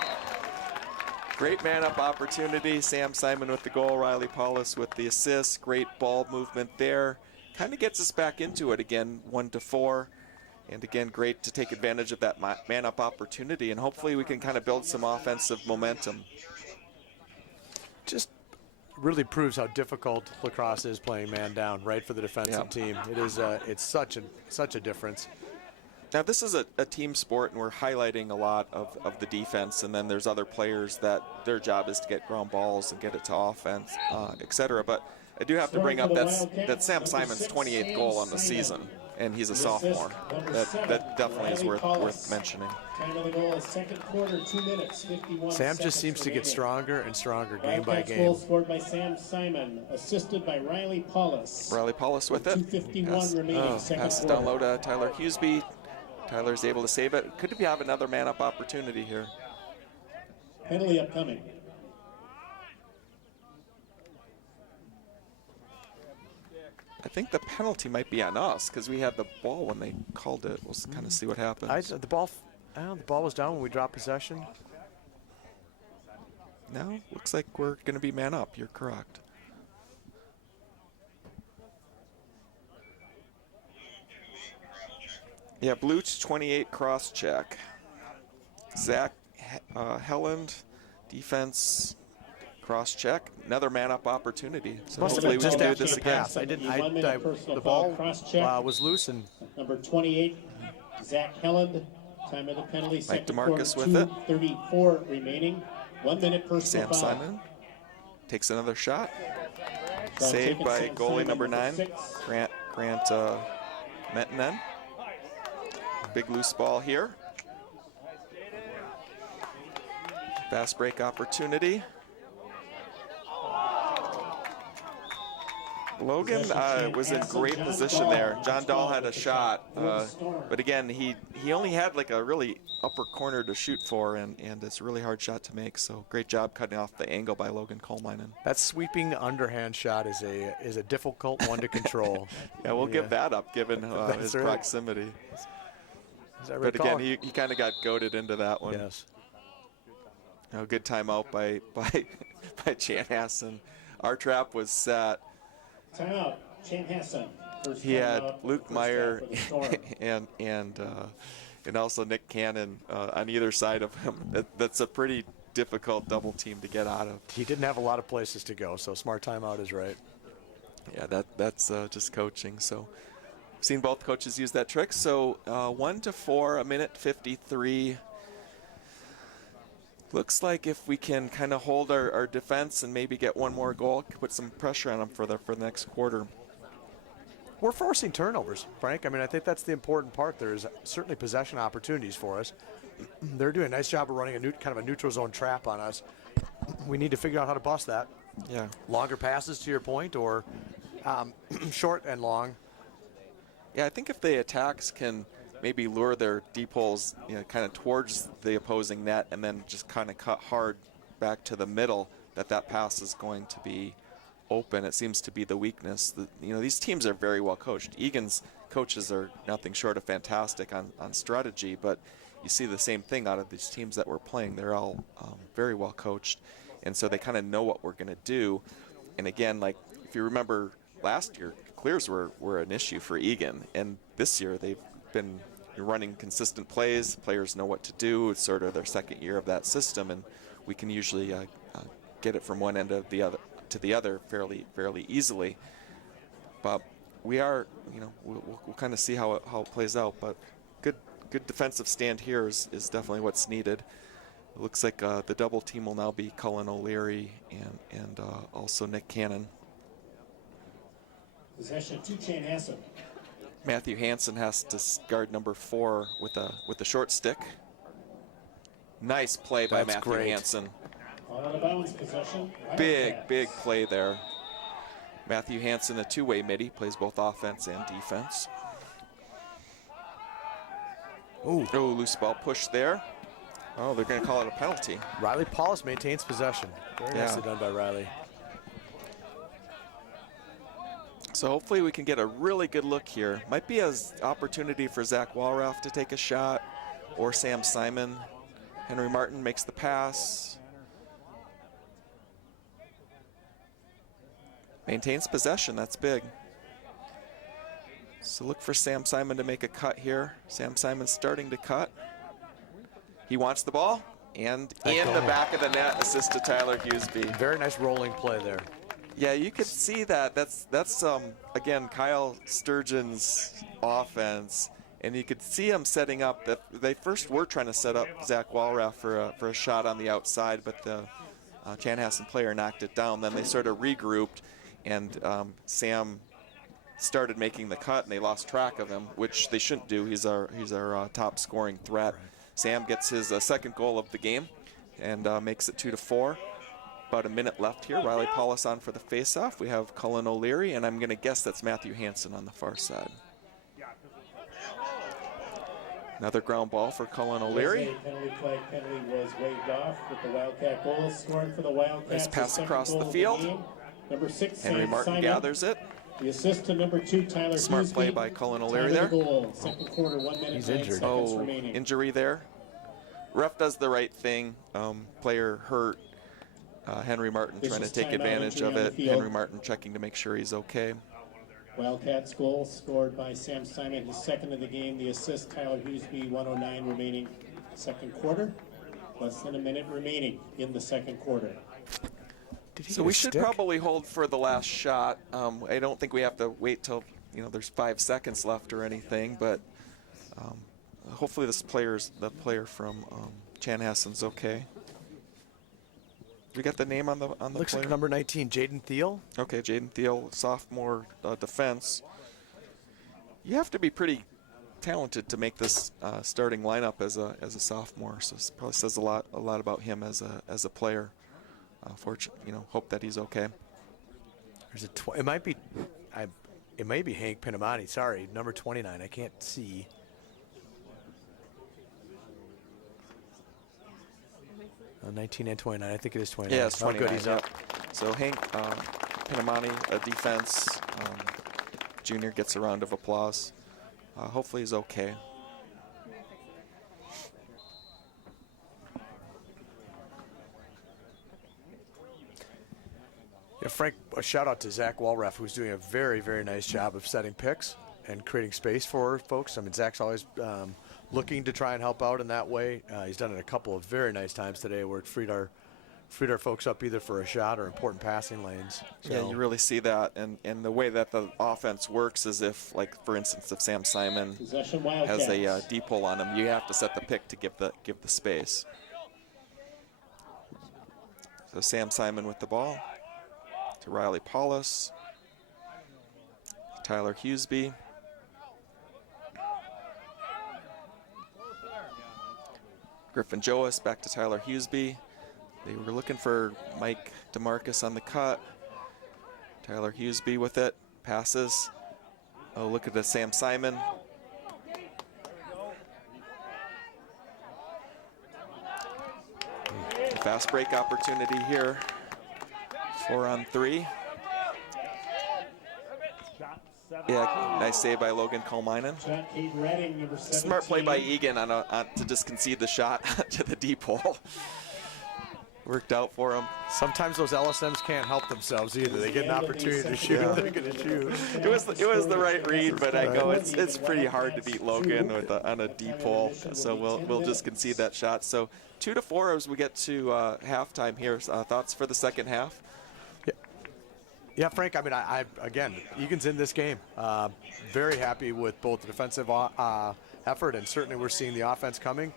Great man-up opportunity. Sam Simon with the goal. Riley Paulus with the assist. Great ball movement there. Kind of gets us back into it again, 1-4. And again, great to take advantage of that man-up opportunity. And hopefully we can kind of build some offensive momentum. Just really proves how difficult Lacrosse is playing man down, right, for the defensive team. It is. It's such a difference. Now, this is a team sport, and we're highlighting a lot of the defense, and then there's other players that their job is to get ground balls and get it to offense, et cetera. But I do have to bring up that Sam Simon's 28th goal on the season, and he's a sophomore. That definitely is worth mentioning. Time of the goal is second quarter, 2 minutes, 51 Sam just seems to get stronger and stronger game by Wildcats game. goal scored by Sam Simon, assisted by Riley Paulus. Riley Paulus with it. 2:51 remaining, second passes quarter. down low to Tyler Hughesby. Tyler's able to save it. Could we have another man-up opportunity here? Penalty upcoming. I think the penalty might be on us because we had the ball when they called it. We'll kind of see what happens. The ball was down when we dropped possession. No, looks like we're going to be man-up. You're correct. Yeah, blue 28 cross check. Zach Helland, defense cross check. Another man-up opportunity. So hopefully we can do this again. The ball was loose and number 28, Zach Helland. Time of the penalty. Mike DeMarcus with it. 2:34 remaining. 1 minute personal Sam foul. Simon takes another shot. So Saved by Sam goalie Simon, number 9, 6. Grant Mettinen. Big loose ball here. Fast break opportunity. Logan was in great position there. John Dahl had a shot, but again, he only had like a really upper corner to shoot for, and it's a really hard shot to make. So great job cutting off the angle by Logan Kohlmeinen. that sweeping underhand shot is a difficult one to control. Yeah, we'll give that up given his proximity. But again, he kind of got goaded into that one. Yes. Good timeout by Chanhassen. Our trap was set. Timeout. Chanhassen. He had Luke Meyer and also Nick Cannon on either side of him. That's a pretty difficult double team to get out of. He didn't have a lot of places to go, so smart timeout is right. Yeah, that's just coaching. So I've seen both coaches use that trick. So 1-4, 1:53. Looks like if we can kind of hold our defense and maybe get one more goal, put some pressure on them for the next quarter. We're forcing turnovers, Frank. I mean, I think that's the important part. There's certainly possession opportunities for us. They're doing a nice job of running kind of a neutral zone trap on us. We need to figure out how to bust that. Yeah. Longer passes, to your point, or short and long. Yeah, I think if the attacks can maybe lure their deep holes, kind of towards the opposing net, and then just kind of cut hard back to the middle, that pass is going to be open. It seems to be the weakness. These teams are very well coached. Eagan's coaches are nothing short of fantastic on strategy, but you see the same thing out of these teams that we're playing. They're all very well coached, and so they kind of know what we're going to do. And again, like if you remember last year, clears were an issue for Eagan, and this year they've been running consistent plays. Players know what to do. It's sort of their second year of that system, and we can usually get it from one end of the other to the other fairly easily. But we are, we'll kind of see how it plays out. But good defensive stand here is definitely what's needed. It looks like the double team will now be Cullen O'Leary and also Nick Cannon. Possession to Chanhassen. Matthew Hansen has to guard number 4 with a short stick. Nice play by Matthew Hansen. On a bounce possession. Big play there. Matthew Hansen, a two-way midi, plays both offense and defense. Oh, loose ball push there. Oh, they're going to call it a penalty. Riley Paulus maintains possession. Very nicely done by Riley. So hopefully we can get a really good look here. Might be an opportunity for Zach Walraff to take a shot, or Sam Simon. Henry Martin makes the pass. Maintains possession, that's big. So look for Sam Simon to make a cut here. Sam Simon's starting to cut. He wants the ball, and in the back of the net, assist to Tyler Hughesby. Very nice rolling play there. Yeah, you could see that. That's again, Kyle Sturgeon's offense, and you could see him setting up. That they first were trying to set up Zach Walraff for a shot on the outside, but the Chanhassen player knocked it down. Then they sort of regrouped, and Sam started making the cut, and they lost track of him, which they shouldn't do. He's our top scoring threat. Sam gets his second goal of the game, and makes it 2-4. About a minute left here. Riley Paulus on for the faceoff. We have Cullen O'Leary, and I'm going to guess that's Matthew Hansen on the far side. Another ground ball for Cullen O'Leary. Penalty was waved off with the Wildcat goal. Scoring for the Wildcats. Nice pass across the field. Number 6, Henry Martin gathers it. The assist to number 2, Tyler Smart play by Cullen O'Leary there. Second quarter, 1 minute. He's injured. Remaining. Injury there. Ref does the right thing. Player hurt. Henry Martin trying to take advantage of it. Henry Martin checking to make sure he's okay. Wildcats goal scored by Sam Simon, his second of the game. The assist, Tyler Hughesby, 1:09 remaining second quarter. Less than a minute remaining in the second quarter. So we should probably hold for the last shot. I don't think we have to wait till there's 5 seconds left or anything, but hopefully the player from Chanhassen's okay. We got the name on the Looks player? like number 19, Jaden Thiel. Okay, Jaden Thiel, sophomore defense. You have to be pretty talented to make this starting lineup as a sophomore. So it probably says a lot about him as a player. Hope that he's okay. There's it might be Hank Pinamani. Sorry, number 29. I can't see. 19 and 29. I think it is 29. Yeah, it's 29. Oh, good, he's up. So Hank Pinamani, a defense junior, gets a round of applause. Hopefully he's okay. Yeah, Frank, a shout out to Zach Walraff, who's doing a very, very nice job of setting picks and creating space for folks. I mean, Zach's always looking to try and help out in that way. He's done it a couple of very nice times today where it freed our folks up either for a shot or important passing lanes. So. Yeah, you really see that, and the way that the offense works is if, like, for instance, if Sam Simon has a deep pull on him, you have to set the pick to give the space. So Sam Simon with the ball to Riley Paulus, Tyler Hughesby. Griffin Joas back to Tyler Hughesby. They were looking for Mike DeMarcus on the cut. Tyler Hughesby with it. Passes. Oh, look at the Sam Simon. A fast break opportunity here. 4-on-3. Yeah, nice save by Logan Kalmainen. Smart play by Eagan to just concede the shot to the deep hole. worked out for them. Sometimes those LSMs can't help themselves either. They get an opportunity to shoot, they're going to shoot. It was the right read, but I go it's pretty hard to beat Logan on a deep hole, so we'll just concede that shot. So 2-4 as we get to halftime here. Thoughts for the second half? Yeah, Frank, I mean, again, Eagan's in this game. Very happy with both the defensive effort, and certainly we're seeing the offense coming.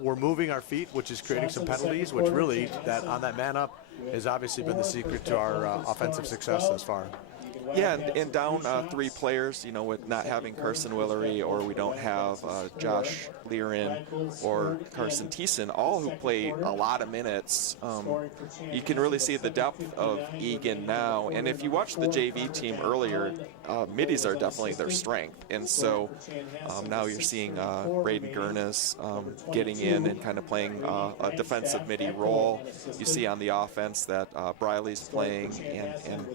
We're moving our feet, which is creating some penalties, which really, on that man up, has obviously been the secret to our offensive success thus far. Yeah, and down 3 players, with not having Carson Willery, or we don't have Josh Learin or Carson Thiessen, all who play a lot of minutes. You can really see the depth of Eagan now. And if you watch the JV team earlier, middies are definitely their strength. And so now you're seeing Braden Gurnis getting in and kind of playing a defensive midi role. You see on the offense that Briley's playing, and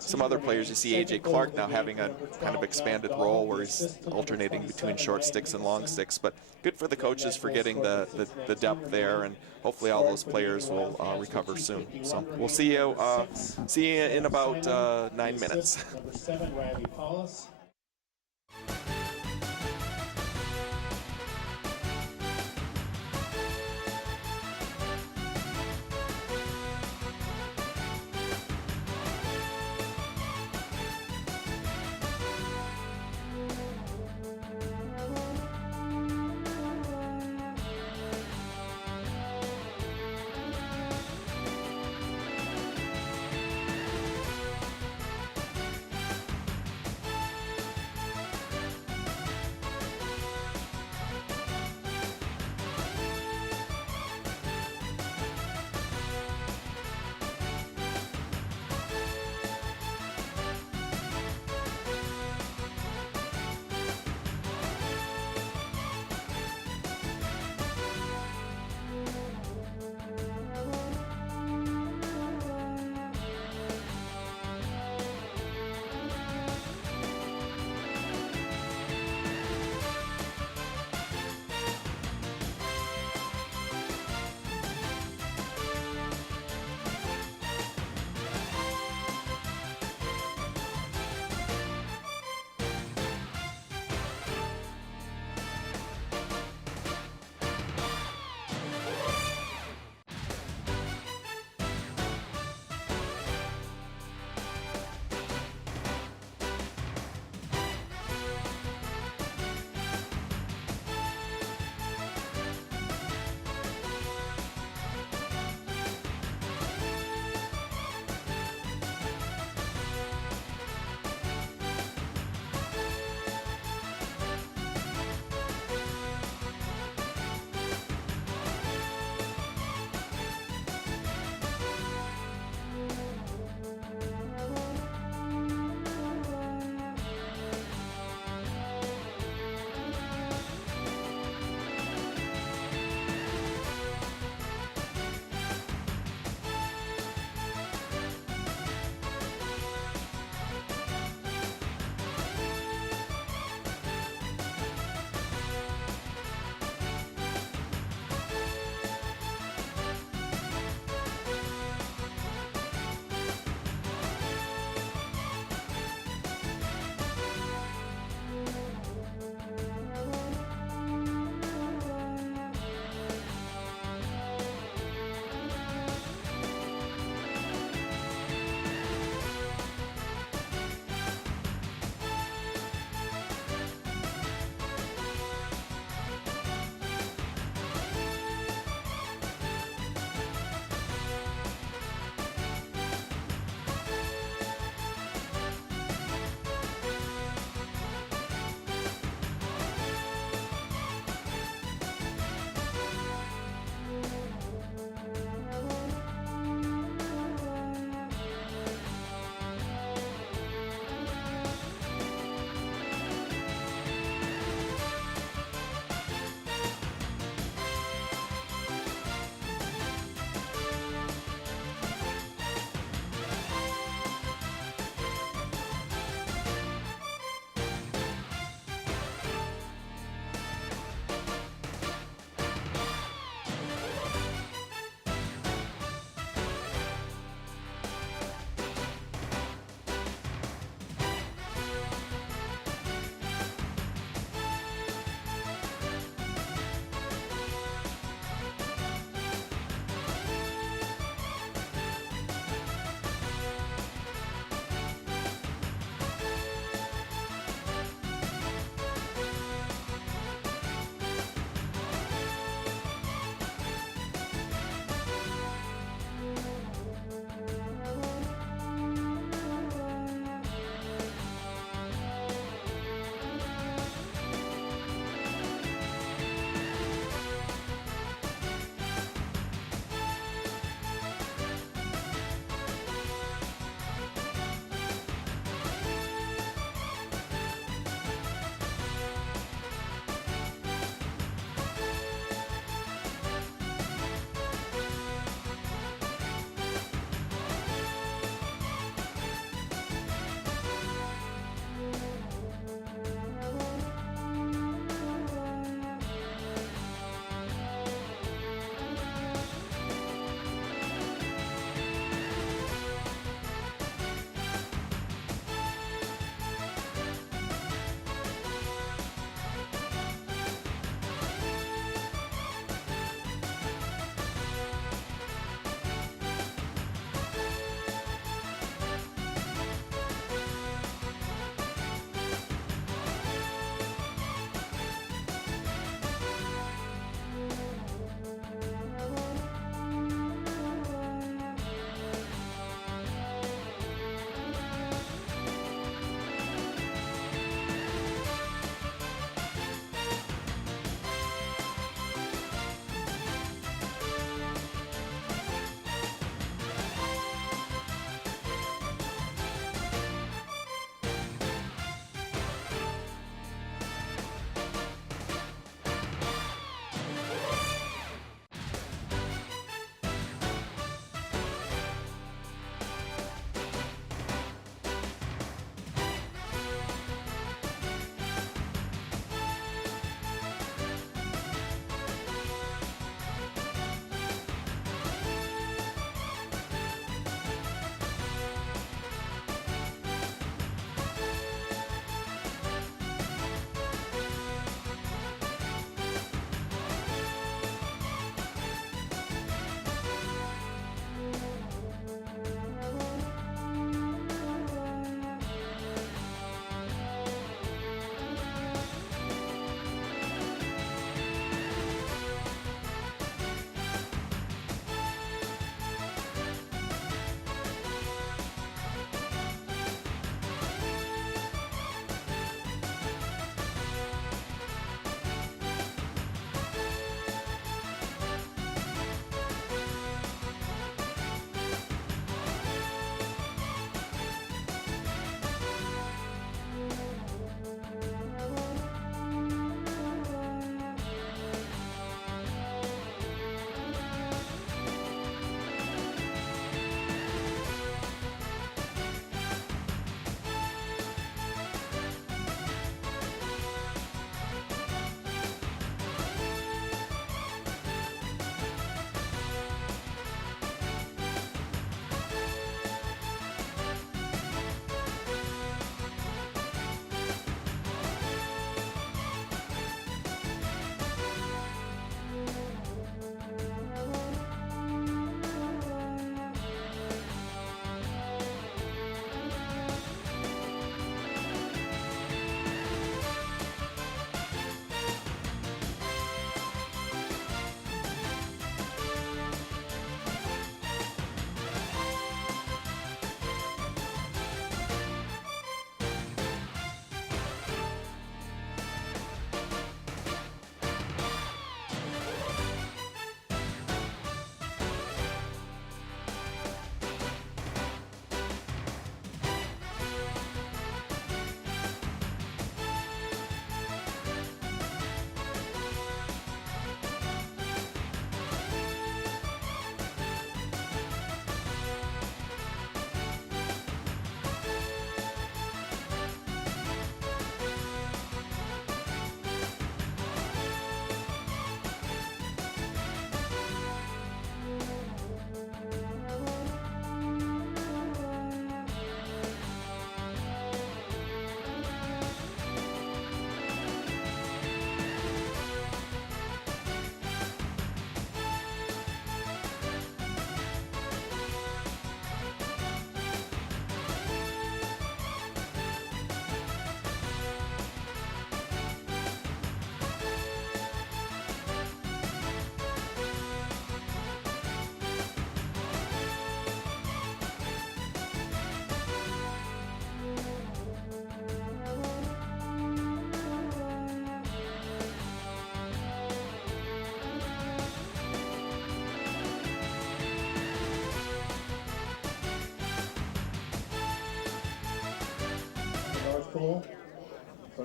some other players. You see A.J. Clark now having a kind of expanded role where he's alternating between short sticks and long sticks. But good for the coaches for getting the depth there, and hopefully all those players will recover soon. So we'll see you in about 9 minutes. Number 7, Riley Paulus.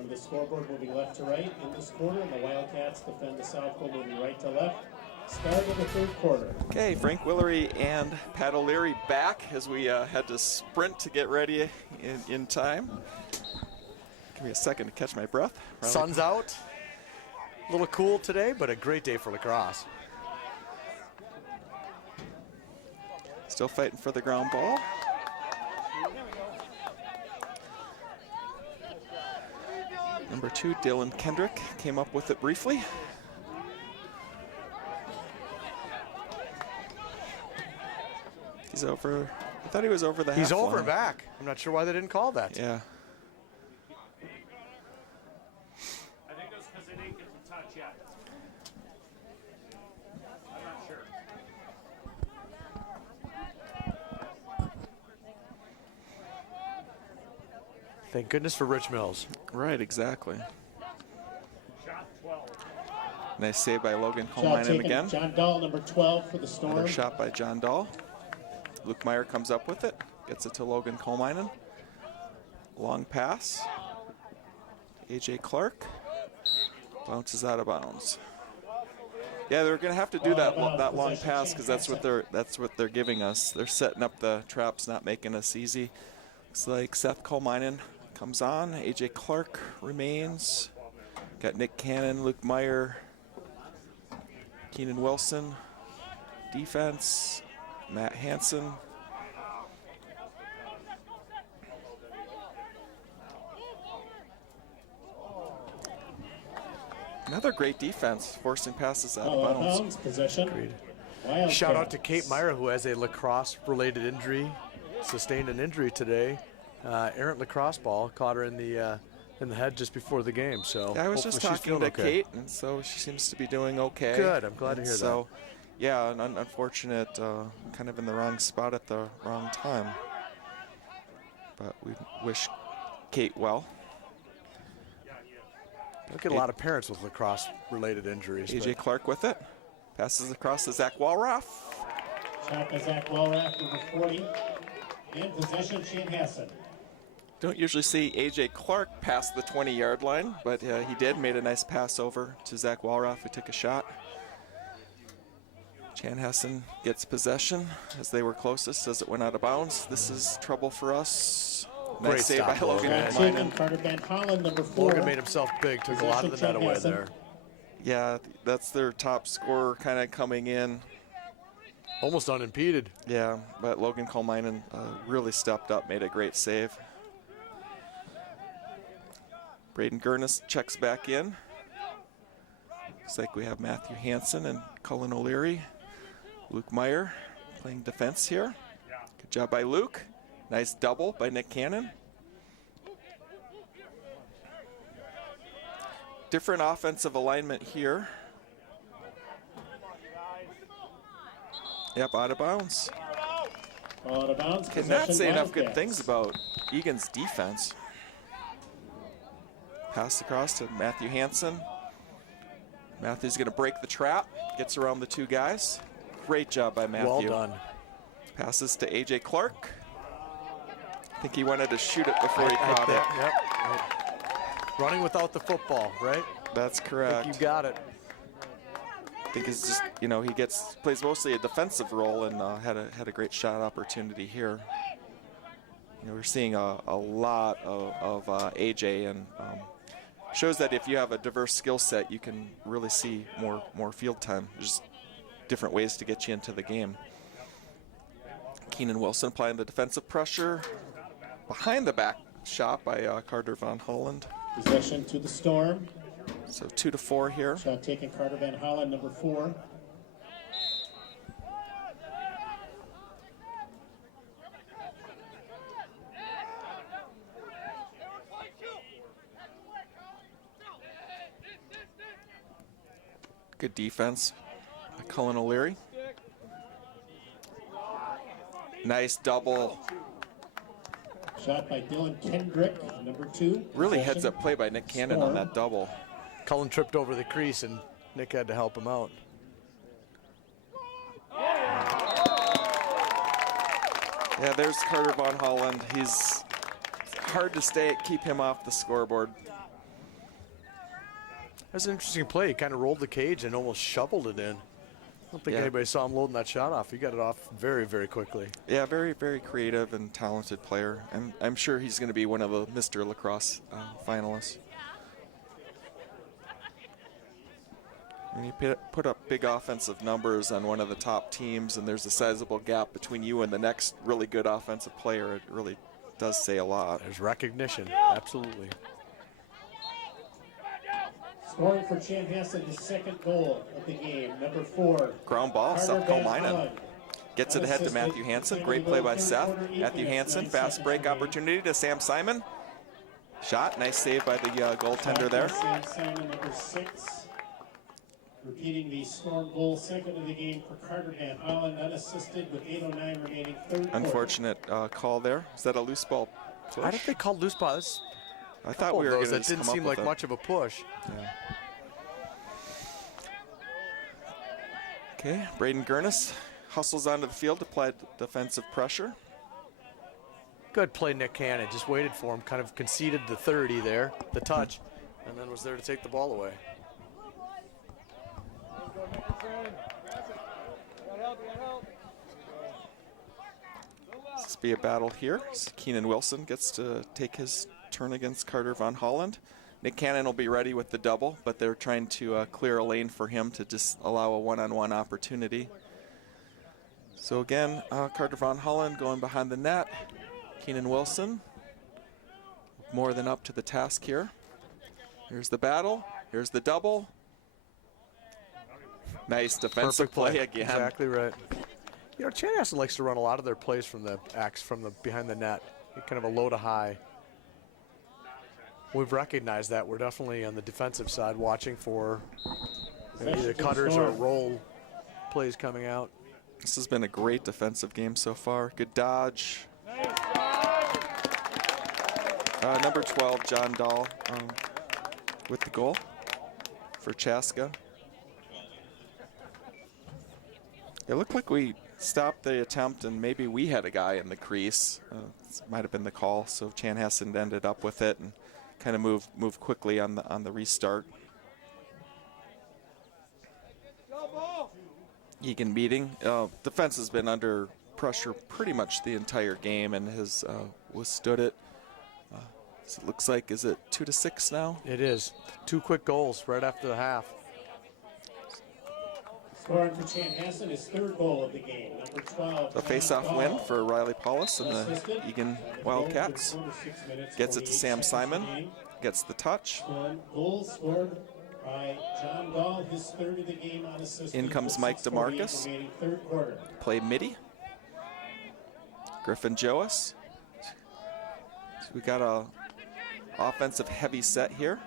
From the scoreboard, moving left to right in this quarter, and the Wildcats defend the South goal, moving right to left. Start of the third quarter. Okay, Frank Willery and Pat O'Leary back as we had to sprint to get ready in time. Give me a second to catch my breath. Sun's out. A little cool today, but a great day for lacrosse. Still fighting for the ground ball. Number 2, Dylan Kendrick, came up with it briefly. He's over. I thought he was over the half He's over line. back. I'm not sure why they didn't call that. Yeah. I think that's because they didn't get the touch yet. I'm not sure. Thank goodness for Rich Mills. Right, exactly. Shot 12. Nice save by Logan Shot Colminen taken, again. John Dahl, number 12 for the Storm. Another shot by John Dahl. Luke Meyer comes up with it, gets it to Logan Colminen. Long pass. AJ Clark bounces out of bounds. Yeah, they're going to have to do that long pass because that's what they're giving us. They're setting up the traps, not making us easy. Looks like Seth Colminen comes on. AJ Clark remains. Got Nick Cannon, Luke Meyer, Keenan Wilson. Defense, Matt Hansen. Another great defense, forcing passes out of bounds. Possession. Shout out to Kate Meyer, who has a lacrosse-related injury, sustained an injury today. Errant lacrosse ball caught her in the head just before the game. So yeah, I was just hopefully she's talking to feeling okay. Kate, and so she seems to be doing okay. Good, I'm glad to hear so, yeah, an unfortunate, kind of in the wrong spot at the wrong time. But we wish Kate well. Look at a lot of parents with lacrosse-related injuries. AJ Clark with it. Passes across to Zach Walraff. Shot by Zach Walraff, number 40. In possession, Chanhassen. Don't usually see AJ Clark pass the 20-yard line, but he did. Made a nice pass over to Zach Walraff, who took a shot. Chanhassen gets possession as they were closest as it went out of bounds. This is trouble for us. Great Nice save by stop, Logan. Logan. Taken, Carter Van Hollen, number 4. Logan made himself big, took a lot of the net away there. Yeah, that's their top scorer kind of coming in. Almost unimpeded. Yeah, but Logan Colminen really stepped up, made a great save. Braden Gurnis checks back in. Looks like we have Matthew Hansen and Cullen O'Leary. Luke Meyer playing defense here. Good job by Luke. Nice double by Nick Cannon. Different offensive alignment here. Yep, out of bounds. Out of bounds. Cannot say enough good things about Eagan's defense. Pass across to Matthew Hansen. Matthew's going to break the trap. Gets around the two guys. Great job by Matthew. Well done. Passes to AJ Clark. I think he wanted to shoot it before he caught it. Yep. Running without the football, right? That's I correct. think you got it. I think it's just, you know, he plays mostly a defensive role and had a great shot opportunity here. You know, we're seeing a lot of AJ, and shows that if you have a diverse skill set, you can really see more field time. There's different ways to get you into the game. Keenan Wilson applying the defensive pressure. Behind the back shot by Carter Van Holland. Possession to the Storm. So 2-4 here. Shot taken, Carter Van Hollen, number 4. Good defense by Cullen O'Leary. Nice double. Shot by Dylan Kendrick, number 2. Really Possession. heads up play by Nick Cannon on that double. Cullen tripped over the crease, and Nick had to help him out. Yeah, there's Carter Von Holland. He's hard to keep him off the scoreboard. That's an interesting play. He kind of rolled the cage and almost shoveled it in. I don't think Yeah. anybody saw him loading that shot off. He got it off very, very quickly. Yeah, very, very creative and talented player. I'm sure he's going to be one of the Mr. Lacrosse finalists. When you put up big offensive numbers on one of the top teams and there's a sizable gap between you and the next really good offensive player, it really does say a lot. There's recognition, absolutely. Scoring for Chanhassen, the second goal of the game, number 4. Ground ball, Carter Seth Van Kolmainen Hollen. gets it ahead to Matthew Hansen. Great play by Seth. Matthew Hansen, fast break opportunity to Sam Simon. Shot, nice save by the goaltender there. Sam Simon, number 6. Repeating the Storm goal, second of the game for Carter Van Hollen, unassisted with 8:09 remaining, third quarter. Unfortunate call there. Is that a loose ball push? I don't think called loose balls. I thought we were going to That just didn't come up seem with like it. much of a push. Yeah. Okay, Braden Gurnis hustles onto the field to apply defensive pressure. Good play, Nick Cannon. Just waited for him, kind of conceded the 30 there, the touch, and then was there to take the ball away. This will be a battle here. Keenan Wilson gets to take his turn against Carter Van Holland. Nick Cannon will be ready with the double, but they're trying to clear a lane for him to just allow a one-on-one opportunity. So again, Carter Van Holland going behind the net. Keenan Wilson more than up to the task here. Here's the battle. Here's the double. Nice defensive play again. Exactly right. You know, Chanhassen likes to run a lot of their plays from the behind the net, kind of a low to high. We've recognized that. We're definitely on the defensive side watching for either cutters or roll plays coming out. This has been a great defensive game so far. Good dodge. Number 12, John Dahl, with the goal for Chaska. It looked like we stopped the attempt and maybe we had a guy in the crease. Might have been the call, so Chanhassen ended up with it and kind of move quickly on the restart. Eagan meeting. Defense has been under pressure pretty much the entire game and has withstood it. So it looks like, is it 2-6 now? It is. 2 quick goals right after the half. Scoring for Chanhassen, his third goal of the game, number 12. A face-off win for Riley Paulus and the Eagan Wildcats. Gets it to Sam Simon. Gets the touch. Goal scored by John Dahl, his third of the game, unassisted. In comes Mike DeMarcus. Third quarter. Play midi. Griffin Joas. So we got a offensive heavy set here.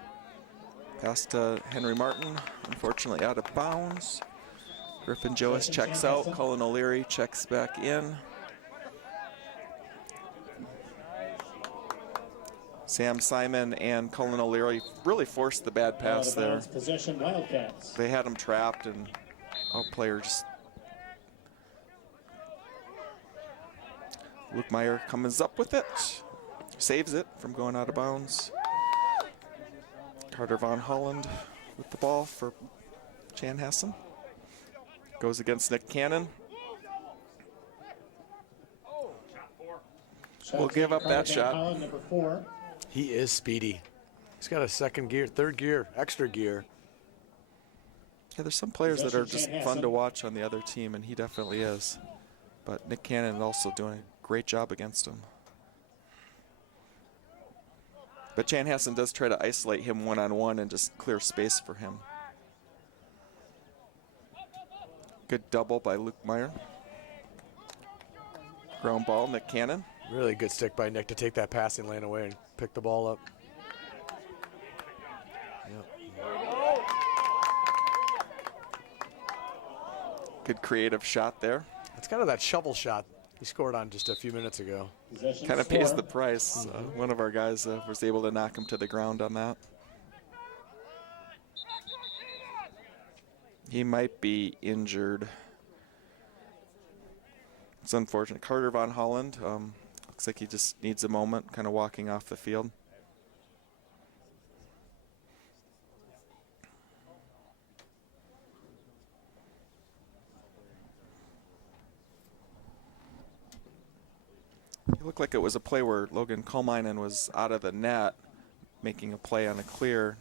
Pass to Henry Martin, unfortunately out of bounds. Griffin Joas checks out. Cullen O'Leary checks back in. Sam Simon and Cullen O'Leary really forced the bad pass there. Possession Wildcats. They had him trapped and player just. Luke Meyer comes up with it. Saves it from going out of bounds. Carter Van Holland with the ball for Chanhassen. Goes against Nick Cannon. We'll give up that shot. Number 4. He is speedy. He's got a second gear, third gear, extra gear. Yeah, there's some players that are just fun to watch on the other team, and he definitely is. But Nick Cannon also doing a great job against him. But Chanhassen does try to isolate him one-on-one and just clear space for him. Good double by Luke Meyer. Ground ball, Nick Cannon. Really good stick by Nick to take that passing lane away and pick the ball up. Yep. Good creative shot there. It's kind of that shovel shot he scored on just a few minutes ago. Kind of pays the price. One of our guys was able to knock him to the ground on that. He might be injured. It's unfortunate. Carter Van Holland, looks like he just needs a moment, kind of walking off the field. looked like it was a play where Logan Kolmainen was out of the net making a play on a clear.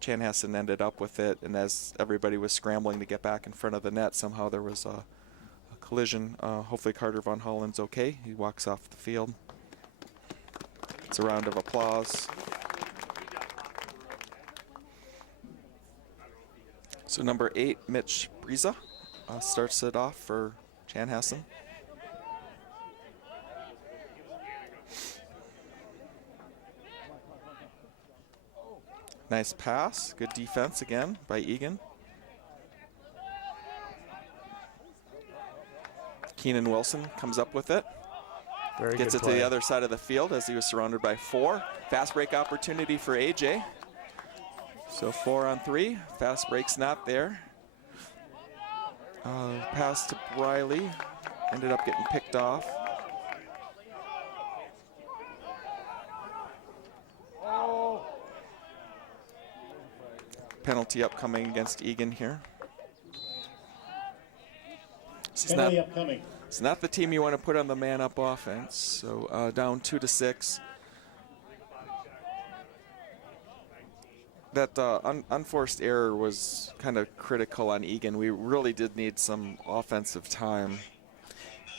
Chanhassen ended up with it, and as everybody was scrambling to get back in front of the net, somehow there was a collision. Hopefully Carter Von Holland's okay. He walks off the field. It's a round of applause. So number 8, Mitch Briza, starts it off for Chanhassen. Nice pass. Good defense again by Eagan. Keenan Wilson comes up with it. Gets it to the other side of the field as he was surrounded by 4. Fast break opportunity for AJ. So 4 on 3. Fast break's not there. Pass to Briley. Ended up getting picked off. Penalty upcoming against Eagan here. Penalty upcoming. It's not the team you want to put on the man-up offense. So down 2-6. That unforced error was kind of critical on Eagan. We really did need some offensive time.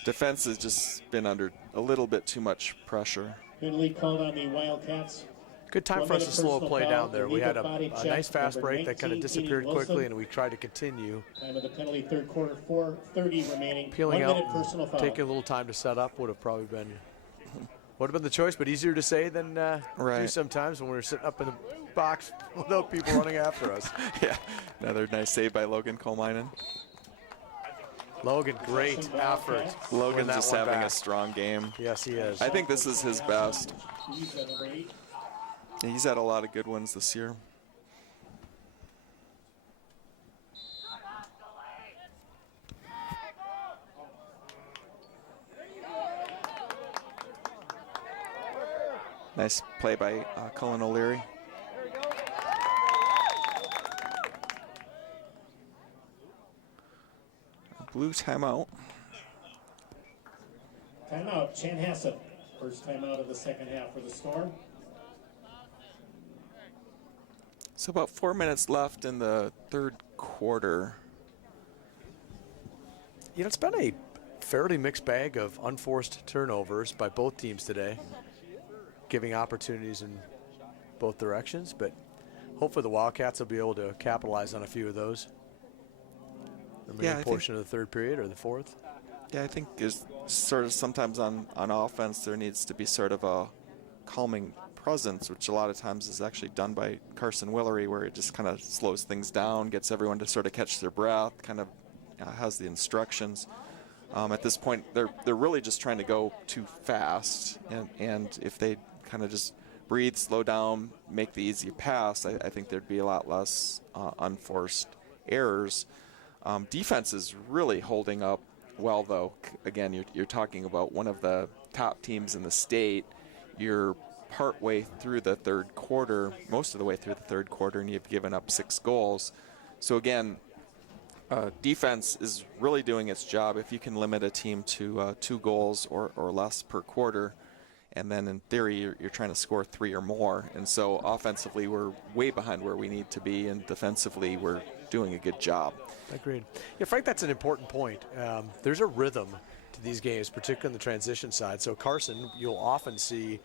Defense has just been under a little bit too much pressure. Penalty called on the Wildcats. Good time for us to slow a play down there. We had a nice fast break that kind of disappeared quickly, and we tried to continue. Time of the penalty, third quarter, 4:30 remaining. Peeling 1 out, minute personal foul. taking a little time to set up would have probably been the choice, but easier to say than do sometimes when we're sitting up in the box without people running after us. Yeah, another nice save by Logan Kolmainen. Logan, great effort. Logan's just having a strong game. Yes, he is. I think this is his best. He's had a lot of good ones this year. Nice play by Cullen O'Leary. Blue timeout. Timeout, Chanhassen. First timeout of the second half for the Storm. So about 4 minutes left in the third quarter. You know, it's been a fairly mixed bag of unforced turnovers by both teams today, giving opportunities in both directions, but hopefully the Wildcats will be able to capitalize on a few of those. The main portion of the third period or the fourth. Yeah, I think is sort of sometimes on offense there needs to be sort of a calming presence, which a lot of times is actually done by Carson Willery, where it just kind of slows things down, gets everyone to sort of catch their breath, kind of has the instructions. At this point, they're really just trying to go too fast, and if they kind of just breathe, slow down, make the easy pass, I think there'd be a lot less unforced errors. Defense is really holding up well, though. Again, you're talking about one of the top teams in the state. You're part way through the third quarter, most of the way through the third quarter, and you've given up 6 goals. So again, defense is really doing its job. If you can limit a team to 2 goals or less per quarter, and then in theory you're trying to score 3 or more. And so offensively we're way behind where we need to be, and defensively we're doing a good job. Agreed. Yeah, Frank, that's an important point. There's a rhythm to these games, particularly on the transition side. So Carson, you'll often see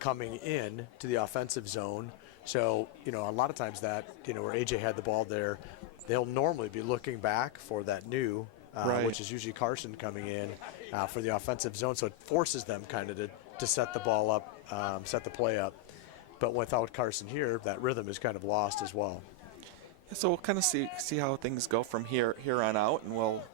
coming in to the offensive zone. So, you know, a lot of times that, you know, where AJ had the ball there, they'll normally be looking back for that new, which is usually Carson coming in for the offensive zone. So it forces them kind of to set the ball up, set the play up. But without Carson here, that rhythm is kind of lost as well. So we'll kind of see how things go from here on out, and we'll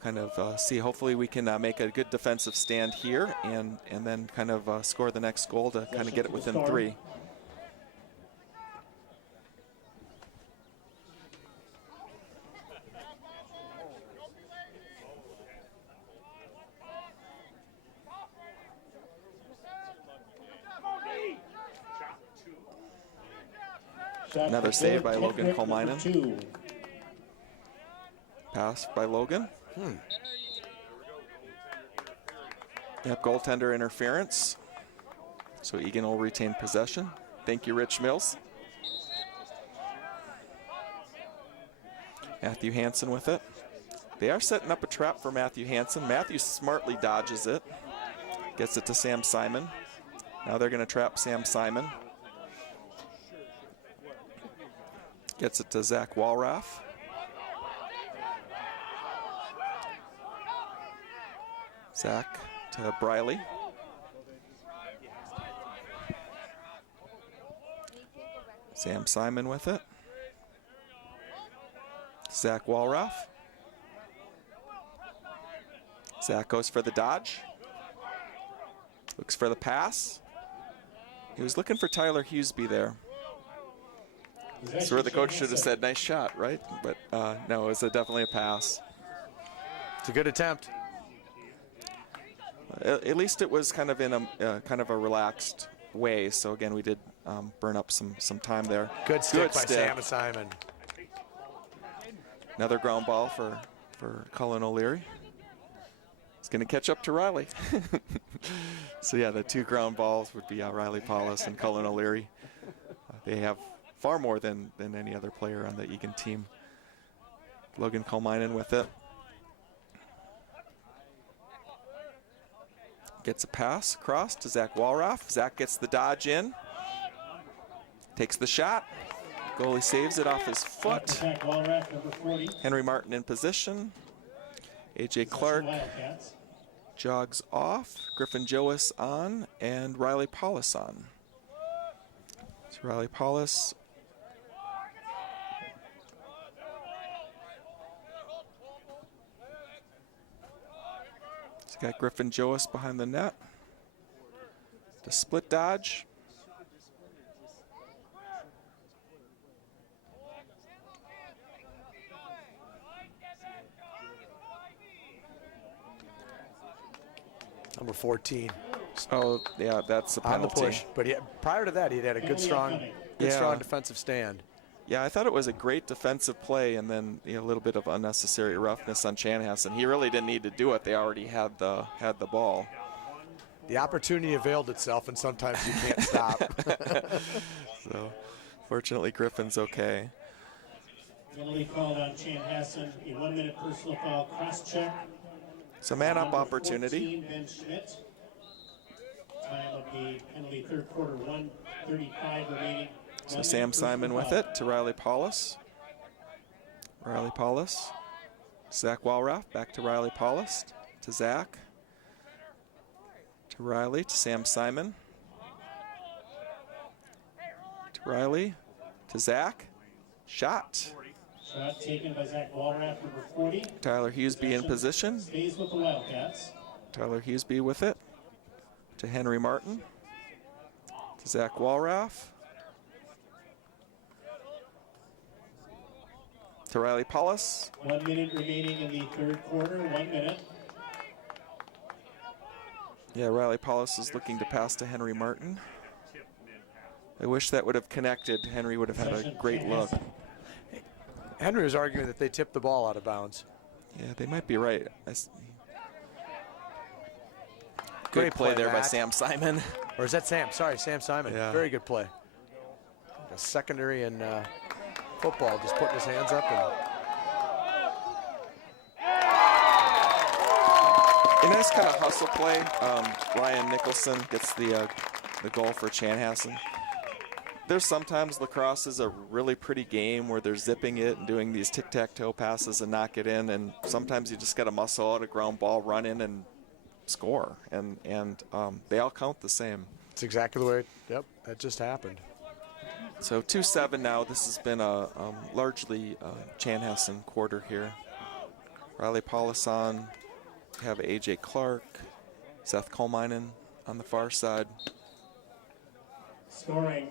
kind of see. Hopefully we can make a good defensive stand here and then kind of score the next goal to kind of get it within 3. Another save by Logan Kolmainen. Pass by Logan. Yep, goaltender interference. So Eagan will retain possession. Thank you, Rich Mills. Matthew Hansen with it. They are setting up a trap for Matthew Hansen. Matthew smartly dodges it. Gets it to Sam Simon. Now they're going to trap Sam Simon. Gets it to Zach Walraff. Zach to Briley. Sam Simon with it. Zach Walraff. Zach goes for the dodge. Looks for the pass. He was looking for Tyler Hughesby there. So where the coach should have said, nice shot, right? But no, it was definitely a pass. It's a good attempt. At least it was kind of in a kind of a relaxed way. So again, we did burn up some time there. Good stick by Sam Simon. Another ground ball for Cullen O'Leary. He's going to catch up to Riley. So yeah, the two ground balls would be Riley Paulus and Cullen O'Leary. They have far more than any other player on the Eagan team. Logan Colminen with it. Gets a pass across to Zach Walraff. Zach gets the dodge in. Takes the shot. Goalie saves it off his foot. Henry Martin in position. AJ Clark jogs off. Griffin Joas on. And Riley Paulus on. So Riley Paulus. He's got Griffin Joas behind the net. The split dodge. Number 14. Oh, yeah, that's a penalty. On the push. But prior to that, he'd had a good, strong defensive stand. Yeah, I thought it was a great defensive play, and then a little bit of unnecessary roughness on Chanhassen. He really didn't need to do it. They already had the ball. The opportunity availed itself, and sometimes you can't stop. So, fortunately, Griffin's okay. Penalty called on Chanhassen, a 1-minute personal foul cross-check. So man-up opportunity. 14, Ben Schmidt. Time of the penalty third quarter, 1:35 remaining. So Sam Simon with it to Riley Paulus. Riley Paulus. Zach Walraff back to Riley Paulus. To Zach. To Riley. To Sam Simon. To Riley. To Zach. Shot. Shot taken by Zach Walraff, number 40. Tyler Hughesby in position. Stays with the Wildcats. Tyler Hughesby with it. To Henry Martin. To Zach Walraff. To Riley Paulus. 1 minute remaining in the third quarter, 1 minute. Yeah, Riley Paulus is looking to pass to Henry Martin. I wish that would have connected. Henry would have had a great look. Henry was arguing that they tipped the ball out of bounds. Yeah, they might be right. Great Good play there by Matt. Sam Simon. Or is that Sam? Sorry, Sam Simon. Yeah. Very good play. A secondary in football, just putting his hands up. A nice kind of hustle play. Ryan Nicholson gets the goal for Chanhassen. There's sometimes lacrosse is a really pretty game where they're zipping it and doing these tic-tac-toe passes and knock it in, and sometimes you just got to muscle out a ground ball, run in and score, and they all count the same. It's exactly the way, that just happened. So 2-7 now. This has been a largely Chanhassen quarter here. Riley Paulus on. We have AJ Clark, Seth Colminen on the far side. Scoring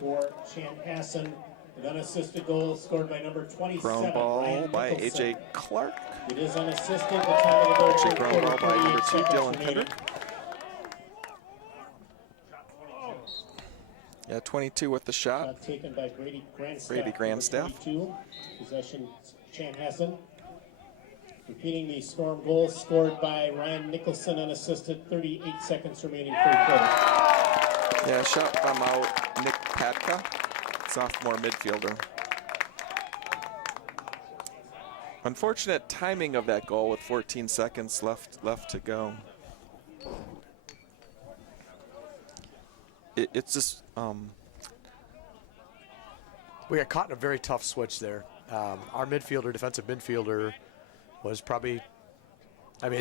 for Chanhassen, an unassisted goal scored by number 27. Ground ball Ryan by Nicholson. AJ Clark. It is unassisted. The time of the goal. Actually, ground ball by number 2, 38 Dylan seconds Hendrick. Yeah, 22 with the shot. Shot taken by Brady Grandstaff. Brady Grandstaff. Number 22. Possession Chanhassen. Repeating the Storm goals scored by Ryan Nicholson unassisted, 38 seconds remaining third quarter. Yeah, shot by Nick Patka, sophomore midfielder. Unfortunate timing of that goal with 14 seconds left to go. It's just We got caught in a very tough switch there. Our defensive midfielder, was probably, on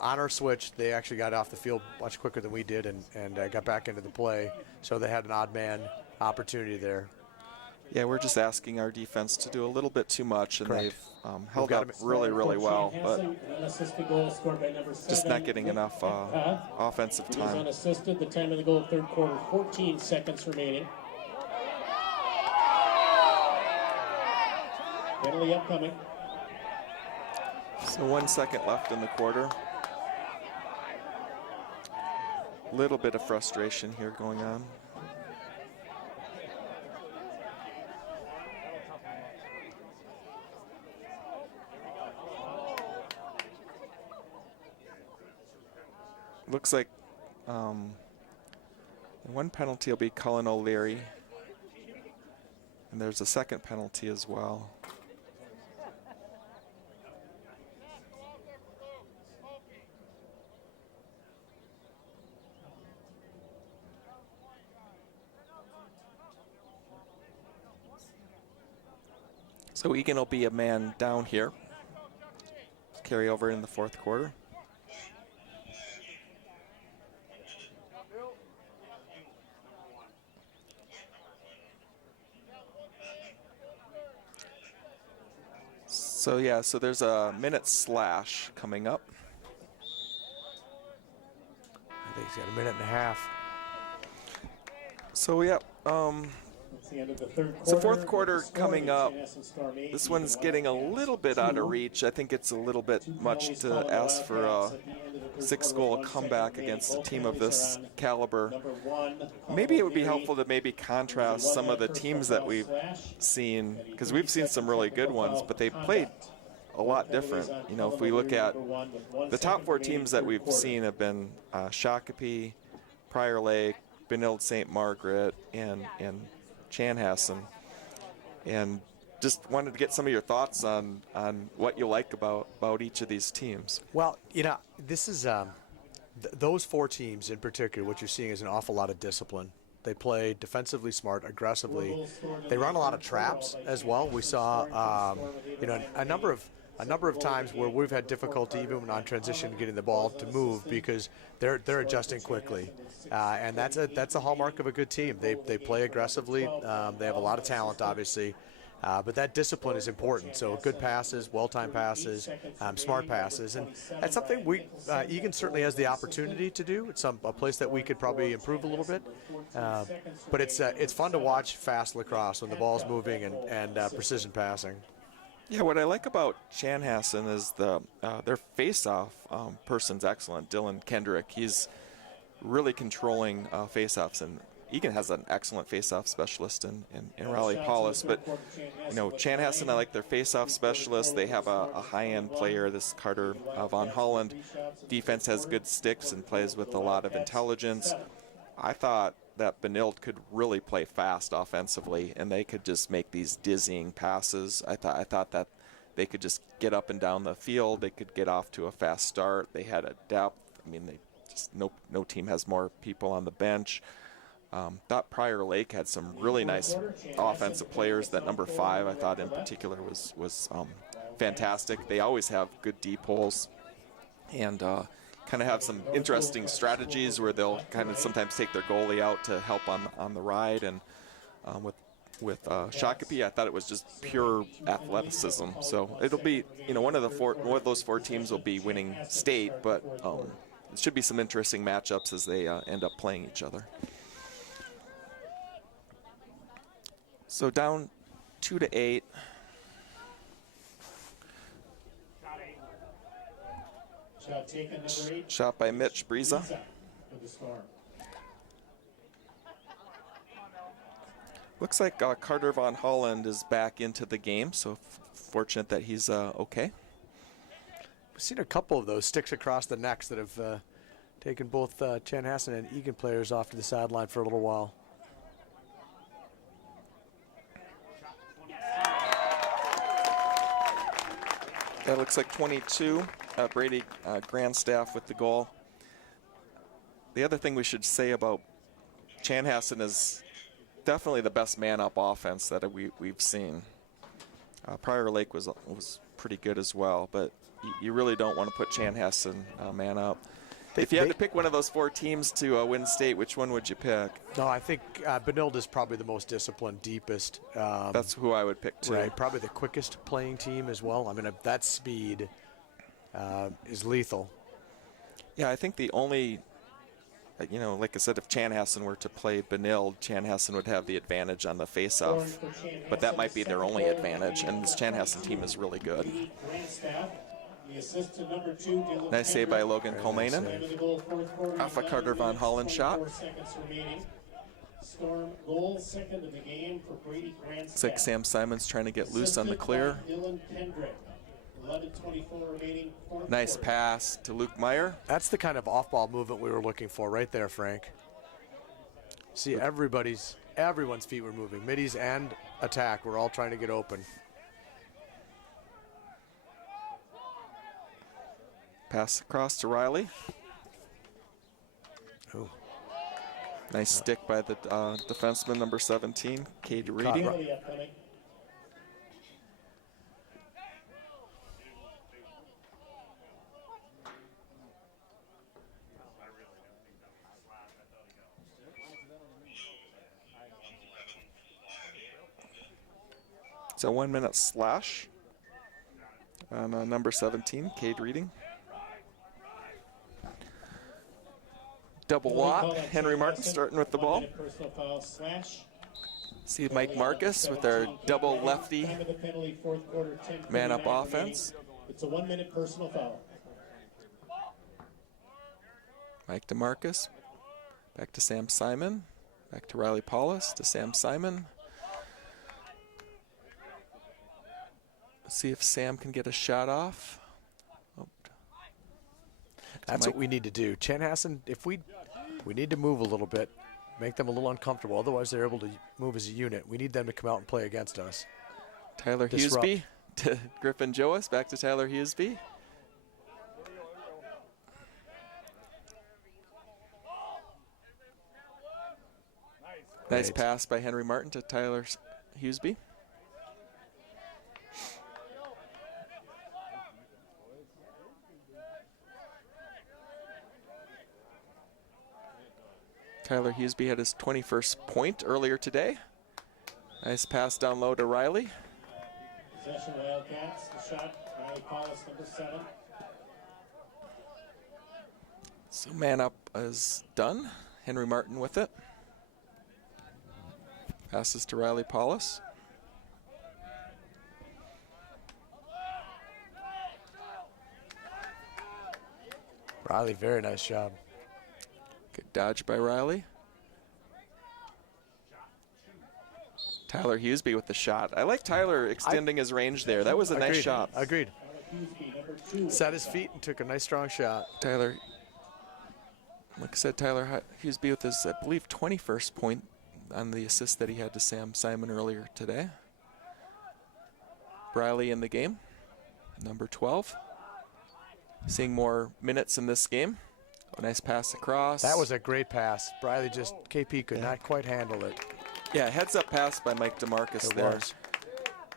our switch, they actually got off the field much quicker than we did and got back into the play. So they had an odd man opportunity there. Yeah, we're just asking our defense to do a little bit too much, and Correct. they've held up really, really well, but Unassisted goal scored by number 7. just not getting enough offensive He was time. unassisted. The time of the goal, third quarter, 14 seconds remaining. Penalty upcoming. So 1 second left in the quarter. Little bit of frustration here going on. Looks like one penalty will be Cullen O'Leary, and there's a second penalty as well. So Eagan will be a man down here. Carry over in the fourth quarter. So yeah, so there's a minute slash coming up. I think he's got a minute and a half. So yeah, It's the end of the third quarter. so fourth quarter coming up. Chanhassen Storm 8, This one's getting a little bit out of reach. I think it's a little bit much to ask for a 6-goal comeback against a team of this caliber. Maybe it would be helpful to maybe contrast some of the teams that we've seen, because we've seen some really good ones, but they played a lot different. You know, if we look at the top 4 teams that we've seen have been Shakopee, Prior Lake, Benilde St. Margaret, and Chanhassen. And just wanted to get some of your thoughts on what you like about each of these teams. Well, you know, this is those 4 teams in particular. What you're seeing is an awful lot of discipline. They play defensively smart, aggressively. They run a lot of traps as well. We saw, you know, a number of times where we've had difficulty even on transition getting the ball to move because they're adjusting quickly, and that's a hallmark of a good team. They play aggressively. They have a lot of talent, obviously. But that discipline is important. So good passes, well-timed passes, smart passes, and that's something Eagan certainly has the opportunity to do. It's a place that we could probably improve a little bit. But it's fun to watch fast lacrosse when the ball's moving and precision passing. Yeah, what I like about Chanhassen is their face-off person's excellent. Dylan Kendrick, he's really controlling face-offs, and Eagan has an excellent face-off specialist in Riley Paulus. But you know, Chanhassen, I like their face-off specialist. They have a high-end player, this Carter Von Holland. Defense has good sticks and plays with a lot of intelligence. I thought that Benilde could really play fast offensively, and they could just make these dizzying passes. I thought that they could just get up and down the field. They could get off to a fast start. They had a depth. I mean, they just no team has more people on the bench. Thought Prior Lake had some really nice offensive players. That number 5, I thought in particular, was fantastic. They always have good deep holes, and kind of have some interesting strategies where they'll kind of sometimes take their goalie out to help on the ride. And with Shakopee, I thought it was just pure athleticism. So it'll be, you know, one of those 4 teams will be winning state, but it should be some interesting matchups as they end up playing each other. So down 2-8. Shot taken, number 8. Shot by Mitch Briza. For the Storm. Looks like Carter Von Holland is back into the game, so fortunate that he's okay. seen a couple of those sticks across the necks that have taken both Chanhassen and Eagan players off to the sideline for a little while. That looks like 22. Brady Grandstaff with the goal. The other thing we should say about Chanhassen is definitely the best man-up offense that we've seen. Prior Lake was pretty good as well, but you really don't want to put Chanhassen man up. If you had to pick one of those 4 teams to win state, which one would you pick? No, I think Benilde is probably the most disciplined, deepest. That's who I would pick too. Right, probably the quickest playing team as well. I mean, that speed is lethal. Yeah, I think the only, like I said, if Chanhassen were to play Benilde, Chanhassen would have the advantage on the face-off. But that might be their only advantage, and this Chanhassen team is really good. Nice save by Logan Colmanen. Off a Carter Von Holland shot. Looks like Sam Simons trying to get loose on the clear. Nice pass to Luke Meyer. That's the kind of off-ball movement we were looking for right there, Frank. See, everyone's feet were moving. Middies and attack were all trying to get open. Pass across to Riley. Ooh. Nice stick by the defenseman, number 17, Cade Reedy. It's a 1-minute slash on number 17, Cade Reading. Double lot, Henry Martin starting with the ball. See Mike Marcus with their double lefty man-up offense. It's a 1-minute personal foul. Mike DeMarcus, back to Sam Simon, back to Riley Paulus, to Sam Simon. Let's see if Sam can get a shot off. Oh. That's what we need to do. Chanhassen, if we need to move a little bit, make them a little uncomfortable. Otherwise, they're able to move as a unit. We need them to come out and play against us. Tyler Hughesby to Griffin Joas, back to Tyler Hughesby. Nice pass by Henry Martin to Tyler Hughesby. Tyler Hughesby had his 21st point earlier today. Nice pass down low to Riley. Possession Wildcats, the shot, Riley Paulus, number 7. So man up is done. Henry Martin with it. Passes to Riley Paulus. Riley, very nice job. Good dodge by Riley. Tyler Hughesby with the shot. I like Tyler extending his range there. That was a nice shot. Agreed. Set his feet and took a nice strong shot. Tyler, like I said, Tyler Hughesby with his, I believe, 21st point on the assist that he had to Sam Simon earlier today. Riley in the game, number 12. Seeing more minutes in this game. A nice pass across. That was a great pass. Riley just, KP could not quite handle it. Yeah, heads-up pass by Mike DeMarcus there.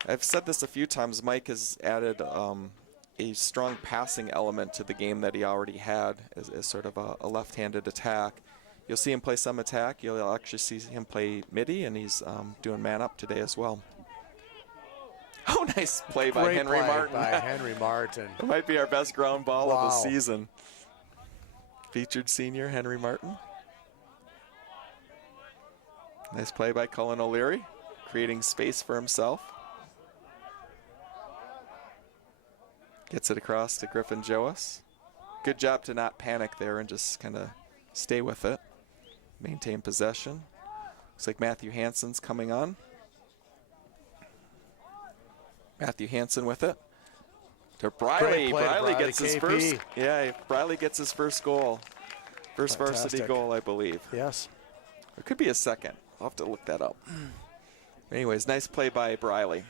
I've said this a few times. Mike has added a strong passing element to the game that he already had as sort of a left-handed attack. You'll see him play some attack. You'll actually see him play midi, and he's doing man-up today as well. Oh, nice play by Henry Martin. By Henry Martin. It might be our best ground ball of the season. Featured senior Henry Martin. Nice play by Cullen O'Leary, creating space for himself. Gets it across to Griffin Joas. Good job to not panic there and just kind of stay with it. Maintain possession. Looks like Matthew Hansen's coming on. Matthew Hansen with it. To Briley. Great play to Briley Briley, gets his KP. first. Yeah, Briley gets his first goal. First varsity Fantastic. goal, I believe. Yes. It could be a second. I'll have to look that up. Anyways, nice play by Briley.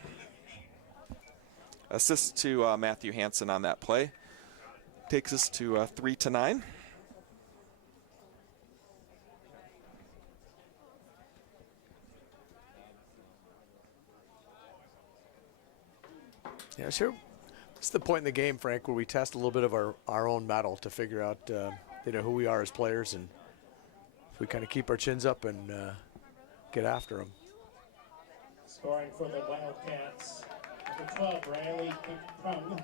Assist to Matthew Hansen on that play. Takes us to 3-9. Yeah, sure. It's the point in the game, Frank, where we test a little bit of our own mettle to figure out who we are as players, and if we kind of keep our chins up and get after them. Scoring for the Wildcats, number 12, Riley Prung.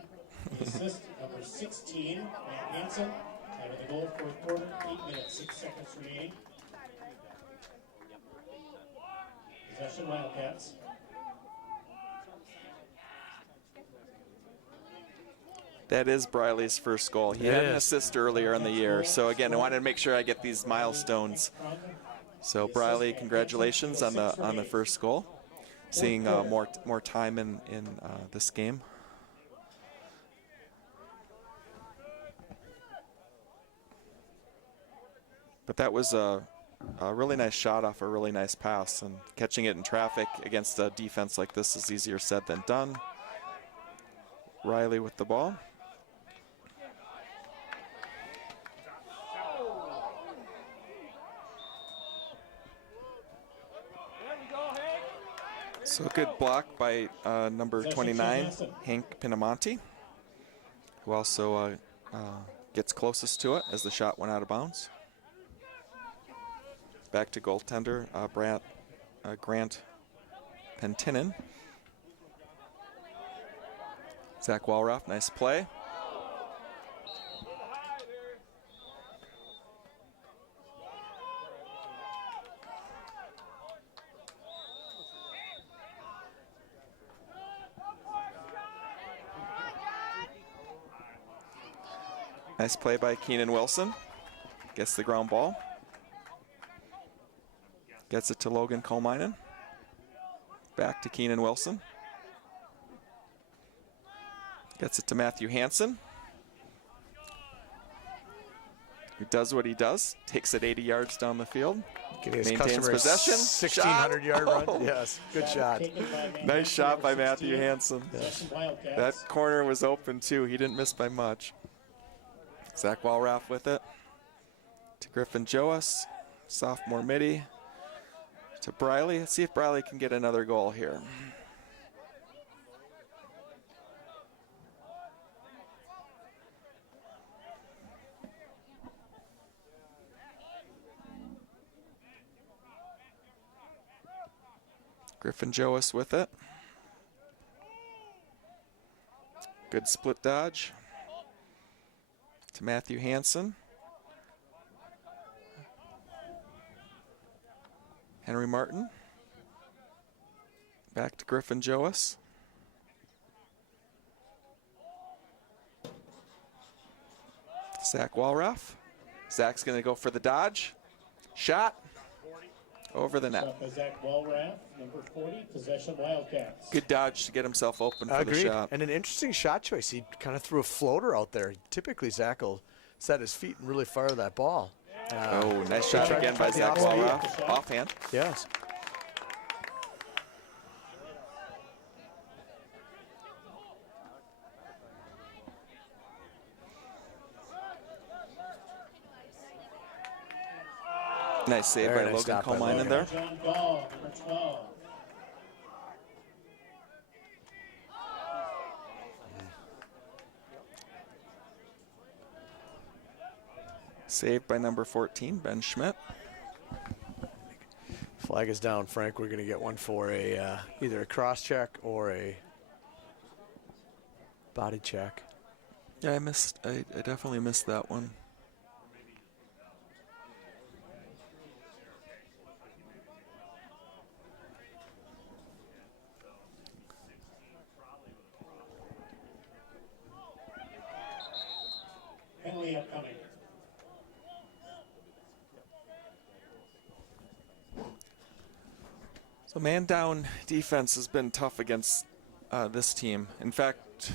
Assist, number 16, Matt Hansen. Time of the goal, fourth quarter, 8 minutes, 6 seconds remaining. Possession, Wildcats. That is Briley's first goal. He had an assist earlier in the year. So again, I wanted to make sure I get these milestones. So Briley, congratulations on the first goal. Seeing more time in this game. But that was a really nice shot off a really nice pass, and catching it in traffic against a defense like this is easier said than done. Riley with the ball. So a good block by number 29, Hank Pinamonti, who also gets closest to it as the shot went out of bounds. Back to goaltender Grant Pentinen. Zach Walraff, nice play. Nice play by Keenan Wilson. Gets the ground ball. Gets it to Logan Colminen. Back to Keenan Wilson. Gets it to Matthew Hansen. He does what he does. Takes it 80 yards down the field. Maintains possession. 1,600-yard run. Yes, good shot. Nice shot by Matthew Hansen. Yes. That corner was open too. He didn't miss by much. Zach Walraff with it. To Griffin Joas. Sophomore midi. To Briley. Let's see if Briley can get another goal here. Griffin Joas with it. Good split dodge. To Matthew Hansen. Henry Martin. Back to Griffin Joas. Zach Walraff. Zach's going to go for the dodge. Shot. Over the net. Shot by Zach Walraff, number 40, possession Wildcats. Good dodge to get himself open for the shot. And an interesting shot choice. He kind of threw a floater out there. Typically, Zach will set his feet and really fire that ball. Nice shot again by Zach Walraff. Offhand. Yes. Nice save by Logan Colmine in there. John Gall, number 12. Saved by number 14, Ben Schmidt. Flag is down, Frank. We're going to get one for a either a cross check or a body check. Yeah, I definitely missed that one. Penalty upcoming. So man down defense has been tough against this team. In fact,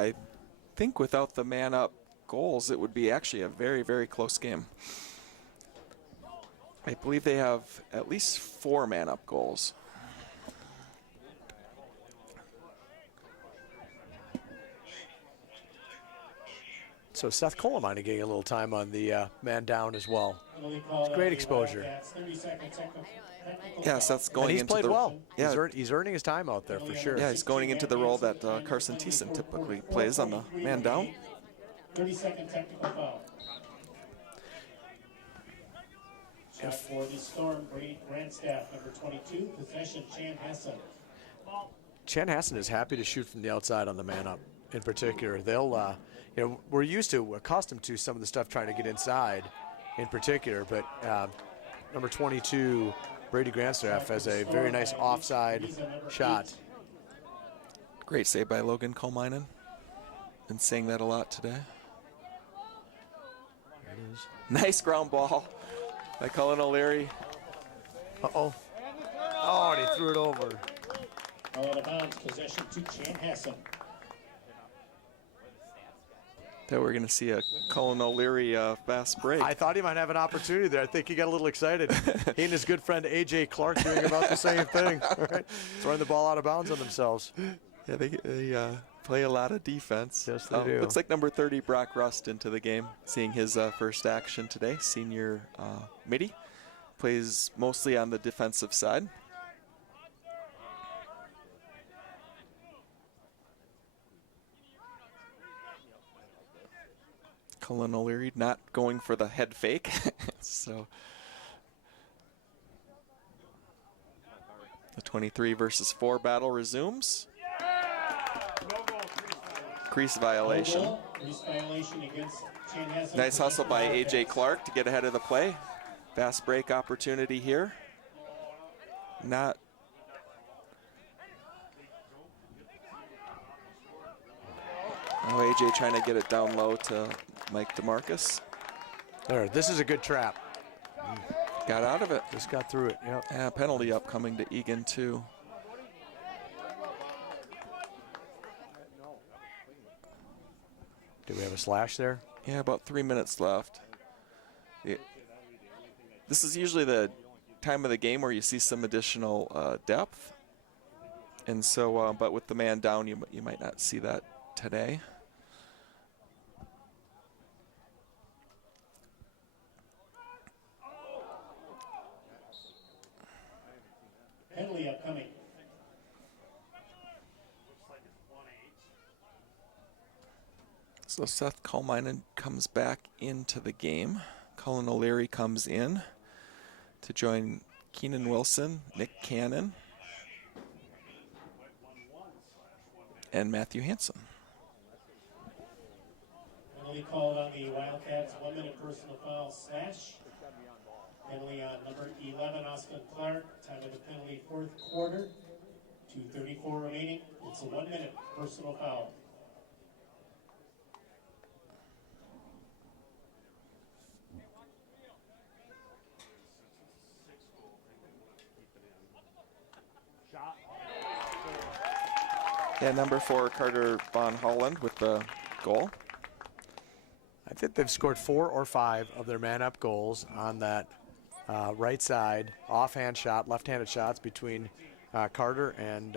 I think without the man-up goals, it would be actually a very, very close game. I believe they have at least 4 man-up goals. So Seth Colemine getting a little time on the man down as well. It's great exposure. Yeah, Seth's And going he's into played the well. Yeah, He's earning his time out there for sure. yeah, he's going into the role that Carson Thiessen typically plays on the man down. 30-second technical foul. Shot for the Storm, Brady Grandstaff, number 22, possession, Chanhassen. Chanhassen is happy to shoot from the outside on the man up. In particular, they'll, we're accustomed to some of the stuff trying to get inside, in particular. But number 22, Brady Grandstaff, has a very nice offside shot. Great save by Logan Colminen. Been saying that a lot today. There it is. Nice ground ball by Cullen O'Leary. Uh-oh. Oh, and he threw it over. Out of bounds, possession to Chanhassen. That we're going to see a Cullen O'Leary fast break. I thought he might have an opportunity there. I think he got a little excited. He and his good friend A.J. Clark doing about the same thing. Right? Throwing the ball out of bounds on themselves. Yeah, they play a lot of defense. Yes, they do. Looks like number 30, Brock Rust, into the game, seeing his first action today. Senior midi. Plays mostly on the defensive side. Cullen O'Leary not going for the head fake. So the 23 versus 4 battle resumes. Crease violation. Crease violation against Chanhassen. Nice hustle by A.J. Clark to get ahead of the play. Fast break opportunity here. Not. Oh, A.J. trying to get it down low to Mike DeMarcus. There, this is a good trap. Got out of it. Just got through it, yep. Yeah, penalty upcoming to Eagan, too. Do we have a slash there? Yeah, about 3 minutes left. This is usually the time of the game where you see some additional depth. And so, but with the man down, you might not see that today. Penalty upcoming. So Seth Colminen comes back into the game. Cullen O'Leary comes in to join Keenan Wilson, Nick Cannon, and Matthew Hansen. Penalty called on the Wildcats, 1 minute personal foul slash. Penalty on number 11, Austin Clark. Time of the penalty, 4th quarter. 2:34 remaining. It's a 1 minute personal foul. Yeah, number 4, Carter Von Holland with the goal. I think they've scored 4 or 5 of their man-up goals on that right side, offhand shot, left-handed shots between Carter and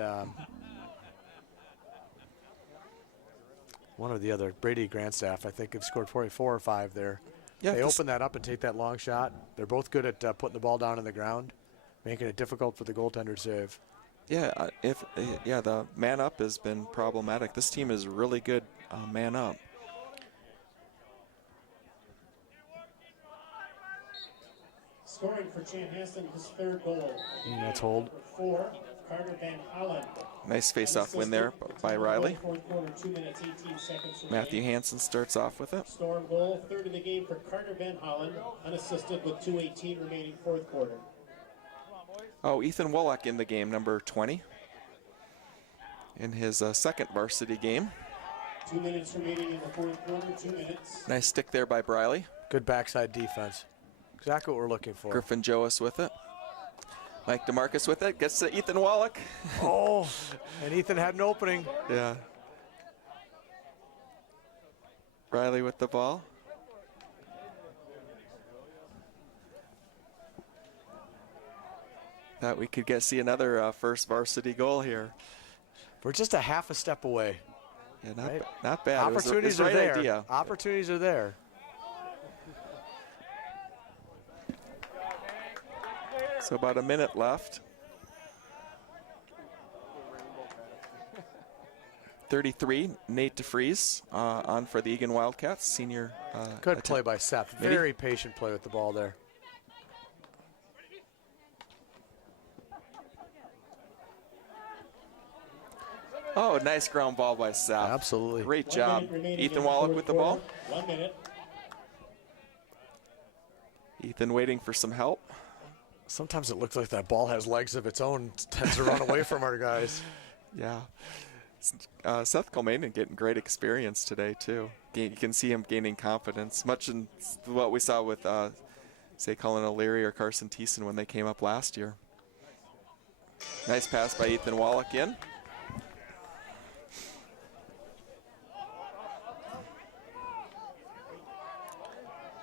one or the other. Brady Grandstaff, I think, have scored 4 or 5 there. Yeah, they open that up and take that long shot. They're both good at putting the ball down on the ground, making it difficult for the goaltender to save. Yeah, the man up has been problematic. This team is really good man up. Scoring for Chanhassen, his 3rd goal. And that's hold. 4, Carter Van Hollen. Nice face-off win there by Riley. 4th quarter, 2 minutes, 18 seconds. Matthew Hansen starts off with it. Storm goal, 3rd of the game for Carter Van Hollen, unassisted with 2:18 remaining 4th quarter. Oh, Ethan Wallach in the game, number 20. In his 2nd varsity game. 2 minutes remaining in the 4th quarter, 2 minutes. Nice stick there by Briley. Good backside defense. Exactly what we're looking for. Griffin Joas with it. Mike DeMarcus with it. Gets to Ethan Wallach. Oh, and Ethan had an opening. Yeah. Riley with the ball. Thought we could see another first varsity goal here. We're just a half a step away. Yeah, Right. not bad. Opportunities it was are right there. idea. Opportunities are there. So about a minute left. 33, Nate DeFries on for the Eagan Wildcats, senior. Good play by Seth. Very patient play with the ball there. Oh, nice ground ball by Seth. Absolutely. Great job. Ethan Wallach with the ball. 1 minute. Ethan waiting for some help. Sometimes it looks like that ball has legs of its own. Tends to run away from our guys. Yeah. Seth Colmainen getting great experience today, too. You can see him gaining confidence, much in what we saw with, say, Colin O'Leary or Carson Thiessen when they came up last year. Nice pass by Ethan Wallach in.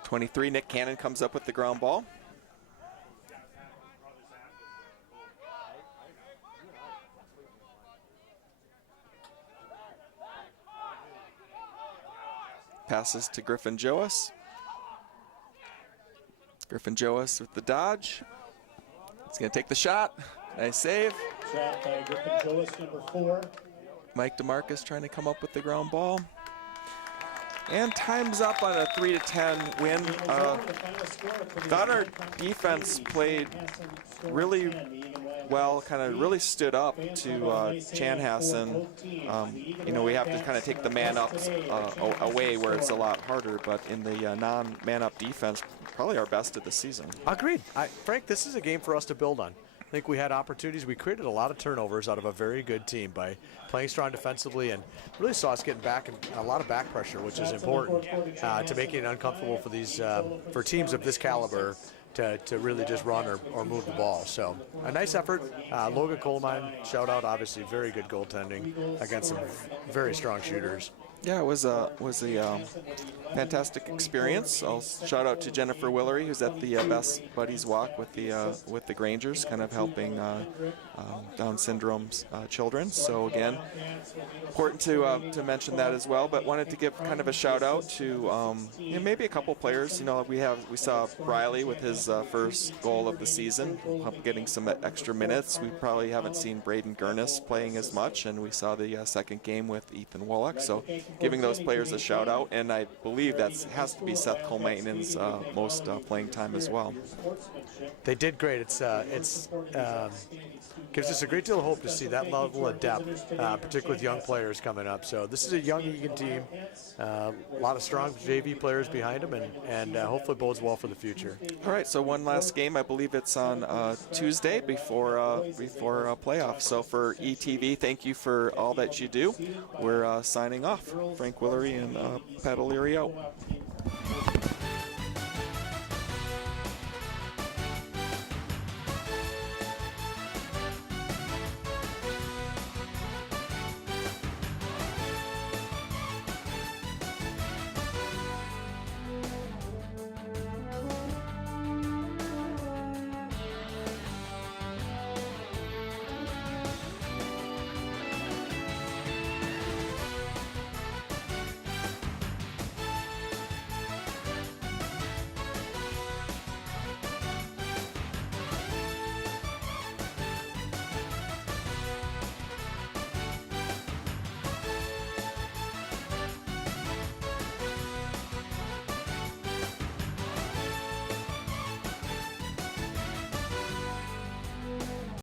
.23, Nick Cannon comes up with the ground ball. Passes to Griffin Joas. Griffin Joas with the dodge. He's going to take the shot. Nice save. Shot by Griffin Joas, number 4. Mike DeMarcus trying to come up with the ground ball. And time's up on a 3-10 win. Thought our defense played really well, kind of really stood up to Chanhassen. You know, we have to kind of take the man-ups away where it's a lot harder, but in the non-man-up defense, probably our best of the season. Agreed. Frank, this is a game for us to build on. I think we had opportunities. We created a lot of turnovers out of a very good team by playing strong defensively, and really saw us getting back and a lot of back pressure, which is important to making it uncomfortable for these for teams of this caliber to really just run or move the ball. So a nice effort. Logan Colemine, shout out, obviously very good goaltending against some very strong shooters. Yeah, it was a fantastic experience. I'll shout out to Jennifer Willery, who's at the Best Buddies Walk with the Grangers, kind of helping Down syndrome children. So again, important to mention that as well. But wanted to give kind of a shout out to maybe a couple players. You know, we saw Riley with his first goal of the season, getting some extra minutes. We probably haven't seen Braden Gurnis playing as much, and we saw the second game with Ethan Wallach. So giving those players a shout out, and I believe that has to be Seth Colmainen's most playing time as well. They did great. It's gives us a great deal of hope to see that level of depth, particularly with young players coming up. So this is a young Eagan team, a lot of strong JV players behind them, and hopefully bodes well for the future. All right, so one last game. I believe it's on Tuesday before playoffs. So for ETV, thank you for all that you do. We're signing off. Frank Willery and Pat O'Leary out.